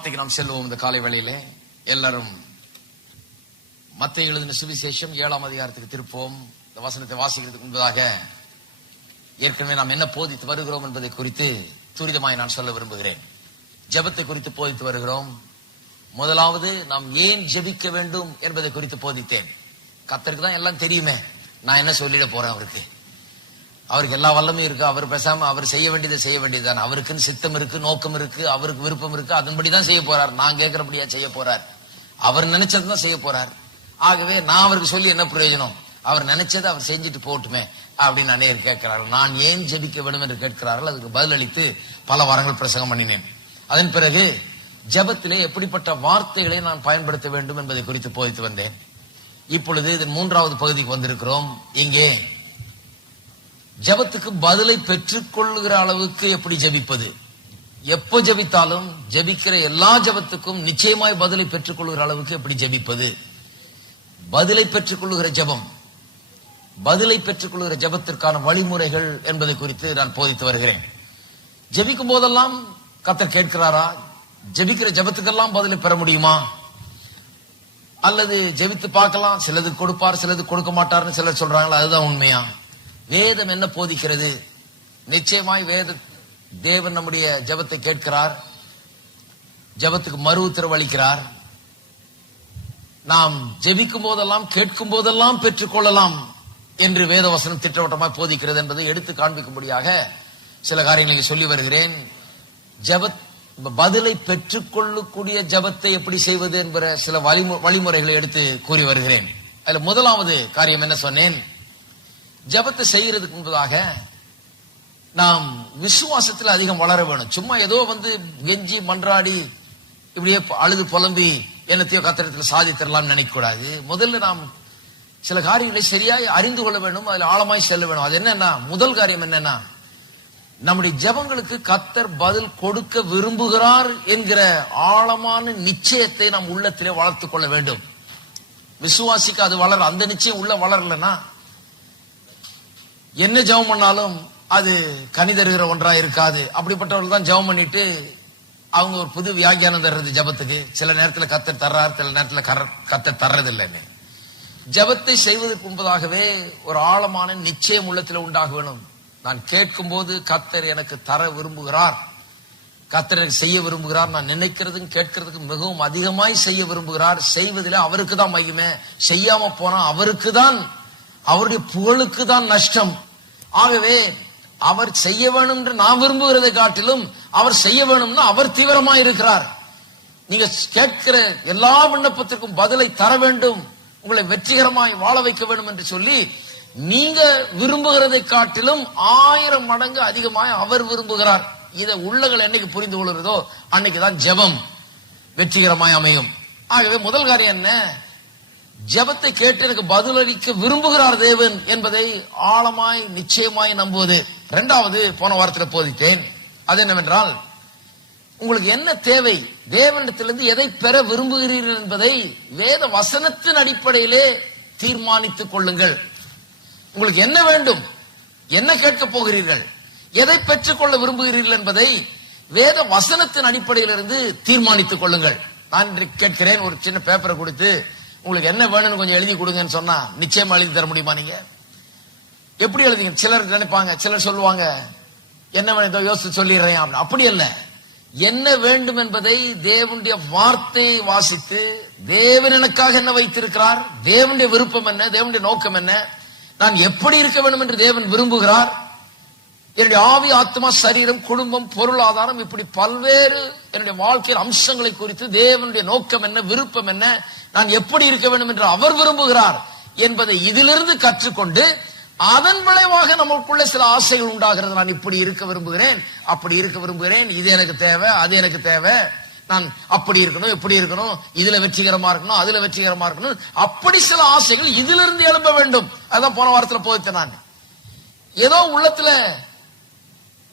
வார்த்தைக்கு நாம் செல்வோம். இந்த காலை வேளையிலே எல்லாரும் மத்தேயு எழுதின சுவிசேஷம் 7ஆம் அதிகாரத்துக்கு திருப்போம். இந்த வசனத்தை வாசிக்கிறதுக்கு முன்பதாக ஏற்கனவே நாம் என்ன போதித்து வருகிறோம் என்பதை குறித்து துரிதமாய் நான் சொல்ல விரும்புகிறேன். ஜெபத்தை குறித்து போதித்து வருகிறோம். முதலாவது நாம் ஏன் ஜெபிக்க வேண்டும் என்பதை குறித்து போதித்தேன். கர்த்தருக்கு தான் எல்லாம் தெரியுமே, நான் என்ன சொல்லிட போறேன்? அவருக்கு எல்லா வல்லமும் இருக்கு. அவர் பேசாம அவர் செய்ய வேண்டியதை செய்ய வேண்டியதுதான். அவருக்குன்னு சித்தம் இருக்கு, நோக்கம் இருக்கு, அவருக்கு விருப்பம் இருக்கு. அதன்படிதான் செய்ய போறார். நான் கேட்கிறபடியா செய்ய போறார். அவர் நினைச்சதுதான் செய்ய போறார். ஆகவே நான் அவருக்கு சொல்லி என்ன பிரயோஜனம்? அவர் நினைச்சதை அவர் செஞ்சுட்டு போட்டுமே அப்படின்னு அநேகர் கேட்கிறார்கள். நான் ஏன் ஜெபிக்க வேண்டும் என்று கேட்கிறார்கள். அதுக்கு பதில் அளித்து பல வாரங்கள் பிரசங்கம் பண்ணினேன். அதன் பிறகு ஜெபத்திலே எப்படிப்பட்ட வார்த்தைகளை நான் பயன்படுத்த வேண்டும் என்பதை குறித்து போதித்து வந்தேன். இப்பொழுது இதன் 3வது பகுதிக்கு வந்திருக்கிறோம். இங்கே ஜெபத்துக்கு பதிலை பெற்றுக் கொள்ளுகிற அளவுக்கு எப்படி ஜெபிப்பது, எப்போ ஜெபித்தாலும் ஜெபிக்கிற எல்லா ஜெபத்துக்கும் நிச்சயமாய் பதிலை பெற்றுக் கொள்ளுகிற அளவுக்கு எப்படி ஜெபிப்பது, பதிலை பெற்றுக் கொள்ளுகிற ஜெபம், பதிலை பெற்றுக் கொள்ளுகிற ஜெபத்திற்கான வழிமுறைகள் என்பதை குறித்து நான் போதித்து வருகிறேன். ஜெபிக்கும் போதெல்லாம் கர்த்தர் கேட்கிறாரா? ஜெபிக்கிற ஜெபத்துக்கெல்லாம் பதிலை பெற முடியுமா? அல்லது ஜெபித்து பார்க்கலாம், சிலது கொடுப்பார், சிலது கொடுக்க மாட்டார்னு சிலர் சொல்றாங்களா? அதுதான் உண்மையா? வேதம் என்ன போதிக்கிறது? நிச்சயமாய் தேவன் நம்முடைய ஜெபத்தை கேட்கிறார், ஜெபத்துக்கு மறு உத்தரவு அளிக்கிறார். நாம் ஜெபிக்கும் போதெல்லாம் கேட்கும் போதெல்லாம் பெற்றுக்கொள்ளலாம் என்று வேதவசனம் திட்டவட்டமாய் போதிக்கிறது என்பதை எடுத்து காண்பிக்கும்படியாக சில காரியங்களை சொல்லி வருகிறேன். பதிலை பெற்றுக்கொள்ளக்கூடிய ஜெபத்தை எப்படி செய்வது என்கிற சில வழிமுறைகளை எடுத்து கூறி வருகிறேன். அதுல முதலாவது காரியம் என்ன சொன்னேன்? ஜெபத்தை செய்யறதுக்கு முன்பதாக நாம் விசுவாசத்தில் அதிகம் வளர வேணும். சும்மா ஏதோ கெஞ்சி மன்றாடி இப்படியே அழுது புலம்பி என்னத்தையோ கர்த்தரிடத்தில் சாதித்தரலாம் நினைக்க கூடாது. முதல்ல நாம் சில காரியங்களை சரியாய் அறிந்து கொள்ள வேண்டும், அதில் ஆழமாய் செல்ல வேணும். அது என்னன்னா, முதல் காரியம் என்னன்னா, நம்முடைய ஜெபங்களுக்கு கர்த்தர் பதில் கொடுக்க விரும்புகிறார் என்கிற ஆழமான நிச்சயத்தை நாம் உள்ளத்திலே வளர்த்துக் கொள்ள வேண்டும். விசுவாசிக்கு அது வளர, அந்த நிச்சயம் உள்ள வளரலன்னா என்ன ஜெபம் பண்ணாலும் அது கனி தருகிற ஒன்றா இருக்காது. அப்படிப்பட்டவர்கள் தான் ஜெபம் பண்ணிட்டு அவங்க ஒரு புது வியாக்கியானம் தர்றது ஜெபத்துக்கு. சில நேரத்துல கர்த்தர் தர்றார், சில நேரத்துல கர்த்தர் தர்றது இல்லைன்னு. ஜெபத்தை செய்வதற்கு முன்பதாகவே ஒரு ஆழமான நிச்சயம் உள்ளத்துல உண்டாக வேணும். நான் கேட்கும் போது கர்த்தர் எனக்கு தர விரும்புகிறார், கர்த்தர் எனக்கு செய்ய விரும்புகிறார். நான் நினைக்கிறதுக்கும் கேட்கறதுக்கும் மிகவும் அதிகமாய் செய்ய விரும்புகிறார். செய்வதில் அவருக்கு தான் மகிமை. செய்யாம போனா அவருக்கு தான், அவருடைய புகழுக்கு தான் நஷ்டம். ஆகவே அவர் செய்ய வேணும் என்று நான் விரும்புகிறதை காட்டிலும் அவர் செய்ய வேணும்னா அவர் தீவிரமா இருக்கிறார். நீங்க கேட்கிற எல்லா விண்ணப்பத்திற்கும் பதிலை தர வேண்டும், உங்களை வெற்றிகரமாய் வாழ வைக்க வேண்டும் என்று சொல்லி நீங்க விரும்புகிறதை காட்டிலும் 1000 மடங்கு அதிகமாய் அவர் விரும்புகிறார். இதை உள்ளங்கள் என்னைக்கு புரிந்து கொள்கிறதோ அன்னைக்குதான் ஜெபம் வெற்றிகரமாய் அமையும். ஆகவே முதல் காரியம் என்ன? ஜெபத்தை கேட்டு எனக்கு பதிலளிக்க விரும்புகிறார் தேவன் என்பதை ஆழமாய் நிச்சயமாய் நம்புவது. 2வது போன வாரத்தில் போதித்தேன். அது என்னவென்றால், உங்களுக்கு என்ன தேவை, தேவனிடத்திலிருந்து எதை பெற விரும்புகிறீர்கள் என்பதை வேத வசனத்தின் அடிப்படையிலே தீர்மானித்துக் கொள்ளுங்கள். உங்களுக்கு என்ன வேண்டும், என்ன கேட்க போகிறீர்கள், எதை பெற்றுக்கொள்ள விரும்புகிறீர்கள் என்பதை வேத வசனத்தின் அடிப்படையிலிருந்து தீர்மானித்துக் கொள்ளுங்கள். நான் இன்றைக்கு கேட்கிறேன், ஒரு சின்ன பேப்பரை கொடுத்து உங்களுக்கு என்ன வேணும்னு கொஞ்சம் எழுதி கொடுங்கன்னு சொன்னா நிச்சயமா எழுதி தர முடியுமா? நீங்க எப்படி எழுதிங்க? சிலர் நினைப்பாங்க, சிலர் சொல்லுவாங்க என்ன வேணும் யோசித்து சொல்லிடுறேன். அப்படி அல்ல. என்ன வேண்டும் என்பதை தேவனுடைய வார்த்தையை வாசித்து, தேவன் எனக்காக என்ன வைத்திருக்கிறார், தேவனுடைய விருப்பம் என்ன, தேவனுடைய நோக்கம் என்ன, நான் எப்படி இருக்க வேண்டும் என்று தேவன் விரும்புகிறார், என்னுடைய ஆவி, ஆத்மா, சரீரம், குடும்பம், பொருளாதாரம், இப்படி பல்வேறு என்னுடைய வாழ்க்கையின் அம்சங்களை குறித்து தேவனுடைய நோக்கம் என்ன, விருப்பம் என்ன, நான் எப்படி இருக்க வேண்டும் என்று அவர் விரும்புகிறார் என்பதை இதிலிருந்து கற்றுக்கொண்டு அதன் விளைவாக நமக்குள்ள சில ஆசைகள் உண்டாகிறது. நான் இப்படி இருக்க விரும்புகிறேன், அப்படி இருக்க விரும்புகிறேன், இது எனக்கு தேவை, அது எனக்கு தேவை, நான் அப்படி இருக்கணும், இப்படி இருக்கணும், இதுல வெற்றிகரமா இருக்கணும், அதுல வெற்றிகரமா இருக்கணும், அப்படி சில ஆசைகள் இதிலிருந்து எழும்ப வேண்டும். அதான் போன வாரத்தில் போதித்தேன். நான் ஏதோ உள்ளத்துல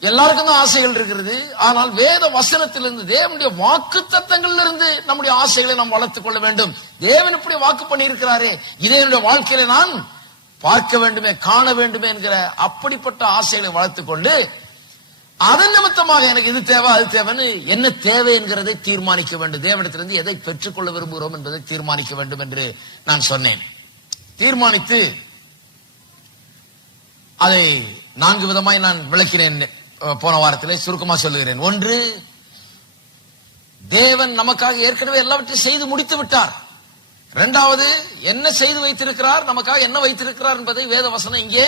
எல்லாருக்கும் தான் ஆசைகள் இருக்கிறது. ஆனால் வேத வசனத்திலிருந்து, தேவனுடைய வாக்கு தத்தங்கள்ல இருந்து நம்முடைய ஆசைகளை நாம் வளர்த்துக் கொள்ள வேண்டும். தேவன் இப்படி வாக்கு பண்ணி இருக்கிறாரே, இதை என்னுடைய வாழ்க்கையில நான் பார்க்க வேண்டுமே, காண வேண்டுமே என்கிற அப்படிப்பட்ட ஆசைகளை வளர்த்துக் கொண்டு அதன் நிமித்தமாக எனக்கு இது தேவை அது தேவைன்னு என்ன தேவை என்கிறதை தீர்மானிக்க வேண்டும். தேவனிடத்திலிருந்து எதை பெற்றுக்கொள்ள விரும்புகிறோம் என்பதை தீர்மானிக்க வேண்டும் என்று நான் சொன்னேன். தீர்மானித்து அதை 4 விதமாய் நான் விளக்கினேன் போன வாரத்திலே. சுருக்கமா சொல்லுகிறேன். 1, தேவன் நமக்காக ஏற்கனவே எல்லாவற்றையும் செய்து முடித்து விட்டார். 2வது, என்ன செய்து வைத்திருக்கிறார், நமக்காக என்ன வைத்திருக்கிறார் என்பதை வேத வசனம் இங்கே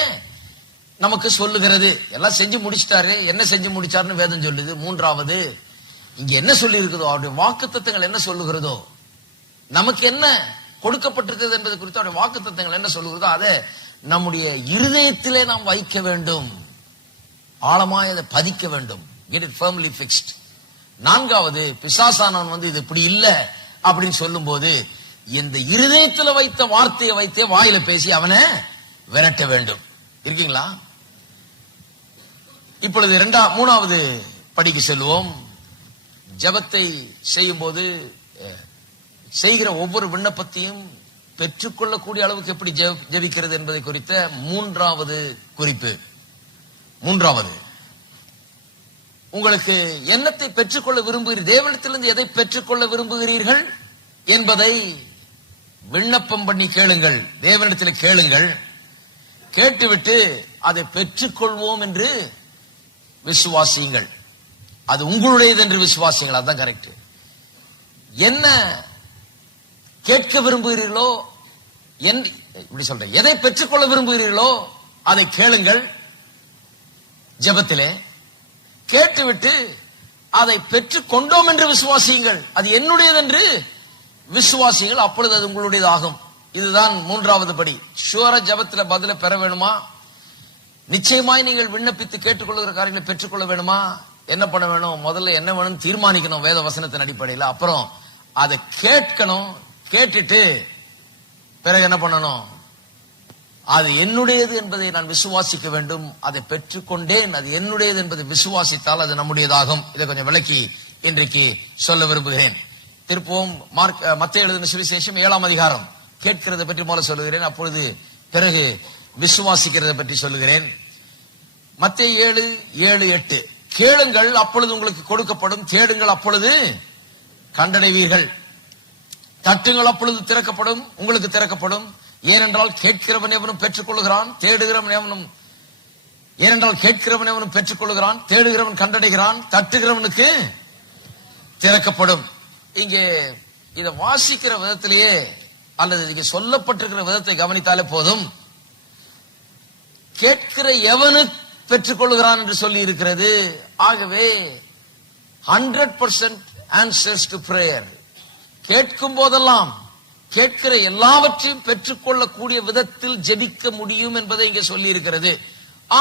நமக்கு சொல்லுகிறது. எல்லாம் செஞ்சு முடிச்சிட்டாரு, என்ன செஞ்சு முடிச்சாருன்னு வேதம் சொல்லுது. 3வது, இங்க என்ன சொல்லி இருக்குதோ, அவருடைய வாக்குத்தத்தங்கள் என்ன சொல்லுகிறதோ, நமக்கு என்ன கொடுக்கப்பட்டிருக்கிறது என்பது குறித்து அவருடைய வாக்குத்தத்தங்கள் என்ன சொல்லுகிறதோ அதை நம்முடைய இருதயத்திலே நாம் வைக்க வேண்டும். ஆழமாய் அதை பதிக்க வேண்டும். Get it firmly fixed. 4வது, பிசாசானவன் இது இப்படி இல்ல அப்படின்னு சொல்லும் போது இந்த இருதயத்துல வைத்த வார்த்தையை வைத்தே வாயில பேசி அவனை விரட்ட வேண்டும். இருக்கீங்களா? இப்பொழுது 3வது படிக்கு செல்வோம். ஜெபத்தை செய்யும் போது செய்கிற ஒவ்வொரு விண்ணப்பத்தையும் பெற்றுக்கொள்ளக்கூடிய அளவுக்கு எப்படி ஜெபிக்கிறது என்பதை குறித்த 3வது குறிப்பு. 3வது, உங்களுக்கு என்னத்தை பெற்றுக்கொள்ள விரும்புகிறீர்கள், தேவனிடத்திலிருந்து எதை பெற்றுக்கொள்ள விரும்புகிறீர்கள் என்பதை விண்ணப்பம் பண்ணி கேளுங்கள். தேவனிடத்தில் கேளுங்கள். கேட்டுவிட்டு அதை பெற்றுக்கொள்வோம் என்று விசுவாசியுங்கள். அது உங்களுடையது என்று விசுவாசியுங்கள். அதுதான் கரெக்ட். என்ன கேட்க விரும்புகிறீர்களோ, இப்படி சொல்றேன், எதை பெற்றுக்கொள்ள விரும்புகிறீர்களோ அதை கேளுங்கள் ஜெபத்திலே. கேட்டுவிட்டு அதை பெற்றுக் கொண்டோம் என்று விசுவாசியுங்கள். அது என்னுடையது என்று விசுவாசியுங்கள். அப்பொழுது அது உங்களுடையதாகும். இதுதான் 3வது படி. ஷுவரா ஜெபத்துல பதில பெற வேணுமா, நிச்சயமாய் நீங்கள் விண்ணப்பித்து கேட்டுக்கொள்கிற காரியங்களை பெற்றுக்கொள்ள வேணுமா, என்ன பண்ண வேணும்? முதல்ல என்ன வேணும் தீர்மானிக்கணும் வேத வசனத்தின் அடிப்படையில். அப்புறம் அதை கேட்கணும். கேட்டுட்டு பிறகு என்ன பண்ணணும்? அது என்னுடையது என்பதை நான் விசுவாசிக்க வேண்டும். அதை பெற்றுக்கொண்டேன், அது என்னுடையது என்பதை விசுவாசித்தால் அது நம்முடையதாகும். இதை கொஞ்சம் விளக்கி இன்றைக்கு சொல்ல விரும்புகிறேன். திருப்பவும் மத்தேயு எழுதின சுவிசேஷம் 7ஆம் அதிகாரம். கேட்கிறதை பற்றி முதல்ல சொல்லுகிறேன், அப்பொழுது பிறகு விசுவாசிக்கிறதை பற்றி சொல்லுகிறேன். மத்தேயு 7:7-8, கேளுங்கள் அப்பொழுது உங்களுக்கு கொடுக்கப்படும், தேடுங்கள் அப்பொழுது கண்டடைவீர்கள், தட்டுங்கள் அப்பொழுது திறக்கப்படும், உங்களுக்கு திறக்கப்படும். ஏனென்றால் கேட்கிறவன் எவனும் பெற்றுக்கொள்கிறான், தேடுகிறவன் எவனும் பெற்றுக்கொள்கிறான், தேடுகிறவன் கண்டடைகிறான், தட்டுகிறவனுக்கு திறக்கப்படும். இங்கே இதை வாசிக்கிற விதத்திலேயே அல்லது இங்கே சொல்லப்பட்டிருக்கிற விதத்தை கவனித்தாலே போதும். கேட்கிற எவனு பெற்றுக்கொள்கிறான் என்று சொல்லி இருக்கிறது. ஆகவே 100% answers to prayer. கேட்கும் போதெல்லாம் கேட்கிற எல்லாவற்றையும் பெற்றுக்கொள்ளக்கூடிய விதத்தில் ஜெபிக்க முடியும் என்பதை இங்கே சொல்லி இருக்கிறது.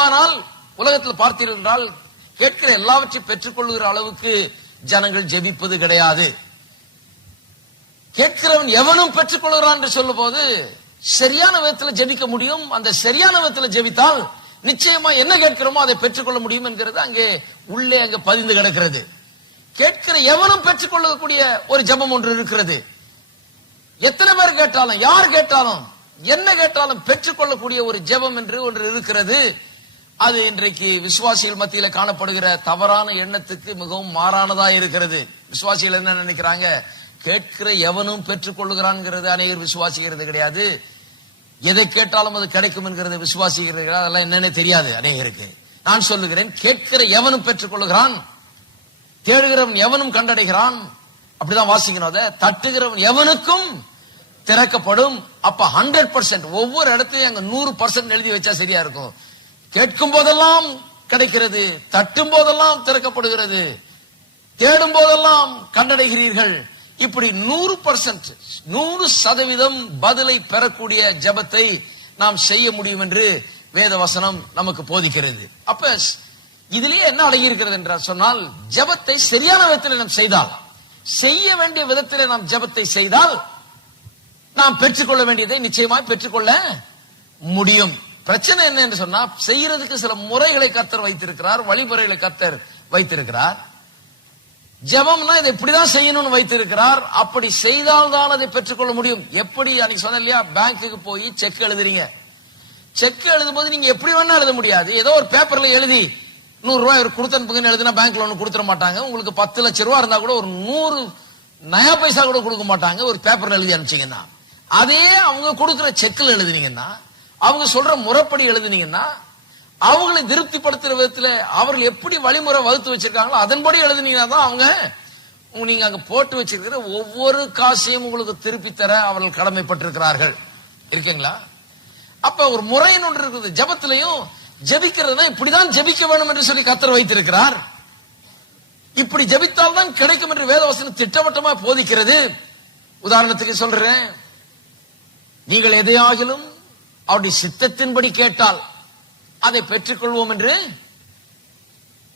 ஆனால் உலகத்தில் பார்த்தீர்கள் என்றால் கேட்கிற எல்லாவற்றையும் பெற்றுக்கொள்ளுகிற அளவுக்கு ஜனங்கள் ஜெபிப்பது கிடையாது. கேட்கிறவன் எவனும் பெற்றுக்கொள்கிறான் என்று சொல்லும் போது சரியான விதத்தில் ஜெபிக்க முடியும். அந்த சரியான விதத்தில் ஜெபித்தால் நிச்சயமா என்ன கேட்கிறோமோ அதை பெற்றுக்கொள்ள முடியும் என்கிறது அங்கே உள்ளே அங்கே பதிந்து கிடக்கிறது. கேட்கிற எவனும் பெற்றுக்கொள்ளக்கூடிய ஒரு ஜெபம் ஒன்று இருக்கிறது. எத்தனை பேர் கேட்டாலும், யார் கேட்டாலும், என்ன கேட்டாலும் பெற்றுக்கொள்ளக்கூடிய ஒரு ஜெபம் என்று ஒன்று இருக்கிறது. அது இன்றைக்கு விசுவாசிகள் மத்தியில காணப்படுகிற தவறான எண்ணத்துக்கு மிகவும் மாறானதா இருக்கிறது. விசுவாசிகள் என்ன நினைக்கிறாங்க? கேட்கிற எவனும் பெற்றுக்கொள்ளுகிறான்ங்கிறது அநேகர் விசுவாசிக்கிறது கிடையாது. எதை கேட்டாலும் அது கிடைக்கும் என்கிறது விசுவாசிக்கிறது கிடையாது. அதெல்லாம் என்னன்னே தெரியாது அநேகருக்கு. நான் சொல்லுகிறேன், கேட்கிற எவனும் பெற்றுக்கொள்ளுகிறான், தேடுகிறவன் எவனும் கண்டடைகிறான். அப்படிதான் வாசிக்கணும். அதை தட்டுகிறவன் எவனுக்கும் திறக்கப்படும். அப்ப 100% ஒவ்வொரு இடத்தையும் அங்க 100% எழுதி வச்சா சரியா இருக்கும். கேட்கும் போதெல்லாம் கிடைக்கிறது, தட்டும் போதெல்லாம் திறக்கப்படுகிறது, தேடும் போதெல்லாம் கண்டடைகிறீர்கள். இப்படி 100% 100% பதிலை பெறக்கூடிய ஜெபத்தை நாம் செய்ய முடியும் என்று வேத வசனம் நமக்கு போதிக்கிறது. அப்ப இதிலேயே என்ன அடங்கி இருக்கிறது என்றால் சொன்னால், ஜெபத்தை சரியான விதத்தில் நாம் செய்தால், செய்ய வேண்டிய விதத்திலே நாம் ஜெபத்தை செய்தால் நாம் பெற்றுக்கொள்ள வேண்டியதை நிச்சயமாய் பெற்றுக்கொள்ள முடியும். பிரச்சனை என்ன என்று சொன்னா, செய்யறதுக்கு சில முறைகளை கர்த்தர் வைத்திருக்கிறார், வழிமுறைகளை கர்த்தர் வைத்திருக்கிறார். ஜெபம்னா இதை இப்படிதான் செய்யணும்னு வைத்திருக்கிறார். அப்படி செய்தால்தான் அதை பெற்றுக்கொள்ள முடியும். எப்படி அன்னைக்கு சொன்ன இல்லையா, பேங்க்குக்கு போய் செக் எழுதுறீங்க. செக் எழுதும் போது நீங்க எப்படி வேணா எழுத முடியாது. ஏதோ ஒரு பேப்பர்ல எழுதி 100 ரூபாய் இவர் கொடுத்து அனுப்புங்கன்னு எழுதினா பேங்க்ல ஒண்ணு கொடுத்துட மாட்டாங்க. உங்களுக்கு 10 லட்சம் ரூபாய் இருந்தா கூட ஒரு 100 நயா பைசா கூட கொடுக்க மாட்டாங்க. ஒரு பேப்பர்ல எழுதி அனுப்பிச்சீங்கன்னா, அதே அவங்க கொடுக்கிற செக்ல எழுதினீங்கன்னா, அவங்க சொல்ற முறைப்படி எழுதினீங்கன்னா, அவங்களை திருப்திப்படுத்துற விதத்துல அவர்கள் எப்படி வழிமுறை வகுத்து வச்சிருக்காங்களோ அதன்படி எழுதினீங்கன்னா தான் அவங்க நீங்க அங்க போட்டு வச்சிருக்கிற ஒவ்வொரு காசையும் உங்களுக்கு திருப்பி தர அவர்கள் கடமைப்பட்டிருக்கிறார்கள். இருக்கீங்களா? அப்ப ஒரு முறைன்னு ஒன்று இருக்குது. ஜெபத்திலையும் ஜெபிக்கிறதுனா இப்படிதான் ஜெபிக்க வேண்டும் என்று சொல்லி கர்த்தர் வைத்திருக்கிறார். இப்படி ஜெபித்தால் தான் கிடைக்கும் என்று வேதவசனம் திட்டவட்டமா போதிக்கிறது. உதாரணத்துக்கு சொல்றேன், நீங்கள் எதையாகிலும் அவருடைய சித்தத்தின்படி கேட்டால் அதை பெற்றுக் கொள்வோம் என்று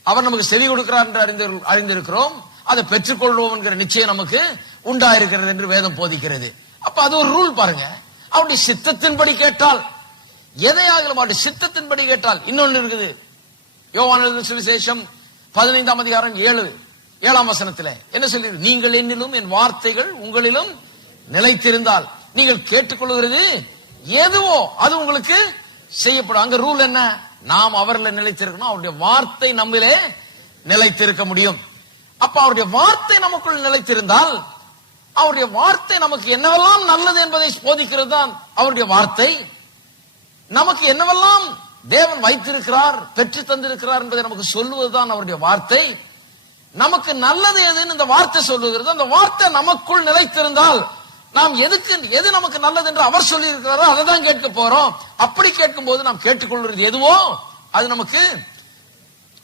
அவர் நமக்கு செவி கொடுக்கிறார் என்று அறிந்திருக்கிறோம். அதை பெற்றுக் கொள்வோம் என்கிற நிச்சயம் நமக்கு உண்டாயிருக்கிறது என்று வேதம் போதிக்கிறது. அப்ப அது ஒரு ரூல் பாருங்க. அவருடைய சித்தத்தின்படி கேட்டால், எதையாகிலும் அவருடைய சித்தத்தின்படி கேட்டால். இன்னொன்னு இருக்குது, யோவான் எழுதின சுவிசேஷம் 15ஆம் அதிகாரம் 7ஆம் வசனத்துல என்ன சொல்லி, நீங்கள் என்னிலும் என் வார்த்தைகள் உங்களிலும் நிலைத்திருந்தால் நீங்கள் கேட்டுக்கொள்கிறது எதுவோ அது உங்களுக்கு செய்யப்படும். அங்க ரூல் என்ன? நாம் அவர்ல நிலைத்திருக்கணும், அவருடைய வார்த்தை நம்மிலே நிலைத்திருக்க முடியும். அப்ப அவருடைய வார்த்தை நமக்குள் நிலைத்திருந்தால், அவருடைய வார்த்தை நமக்கு என்னவெல்லாம் நல்லது என்பதை போதிக்கிறது தான் அவருடைய வார்த்தை. நமக்கு என்னவெல்லாம் தேவன் வைத்திருக்கிறார், பெற்று தந்திருக்கிறார் என்பதை நமக்கு சொல்லுவதுதான் அவருடைய வார்த்தை. நமக்கு நல்லது எதுன்னு இந்த வார்த்தை சொல்லுகிறது. அந்த வார்த்தை நமக்குள் நிலைத்திருந்தால் நாம் எது நமக்கு நல்லது என்று அவர் சொல்லி இருக்கிறாரோ அதை தான் கேட்க போறோம். அப்படி கேட்கும் போது நாம் கேட்டுக்கொள்வது எதுவோ அது நமக்கு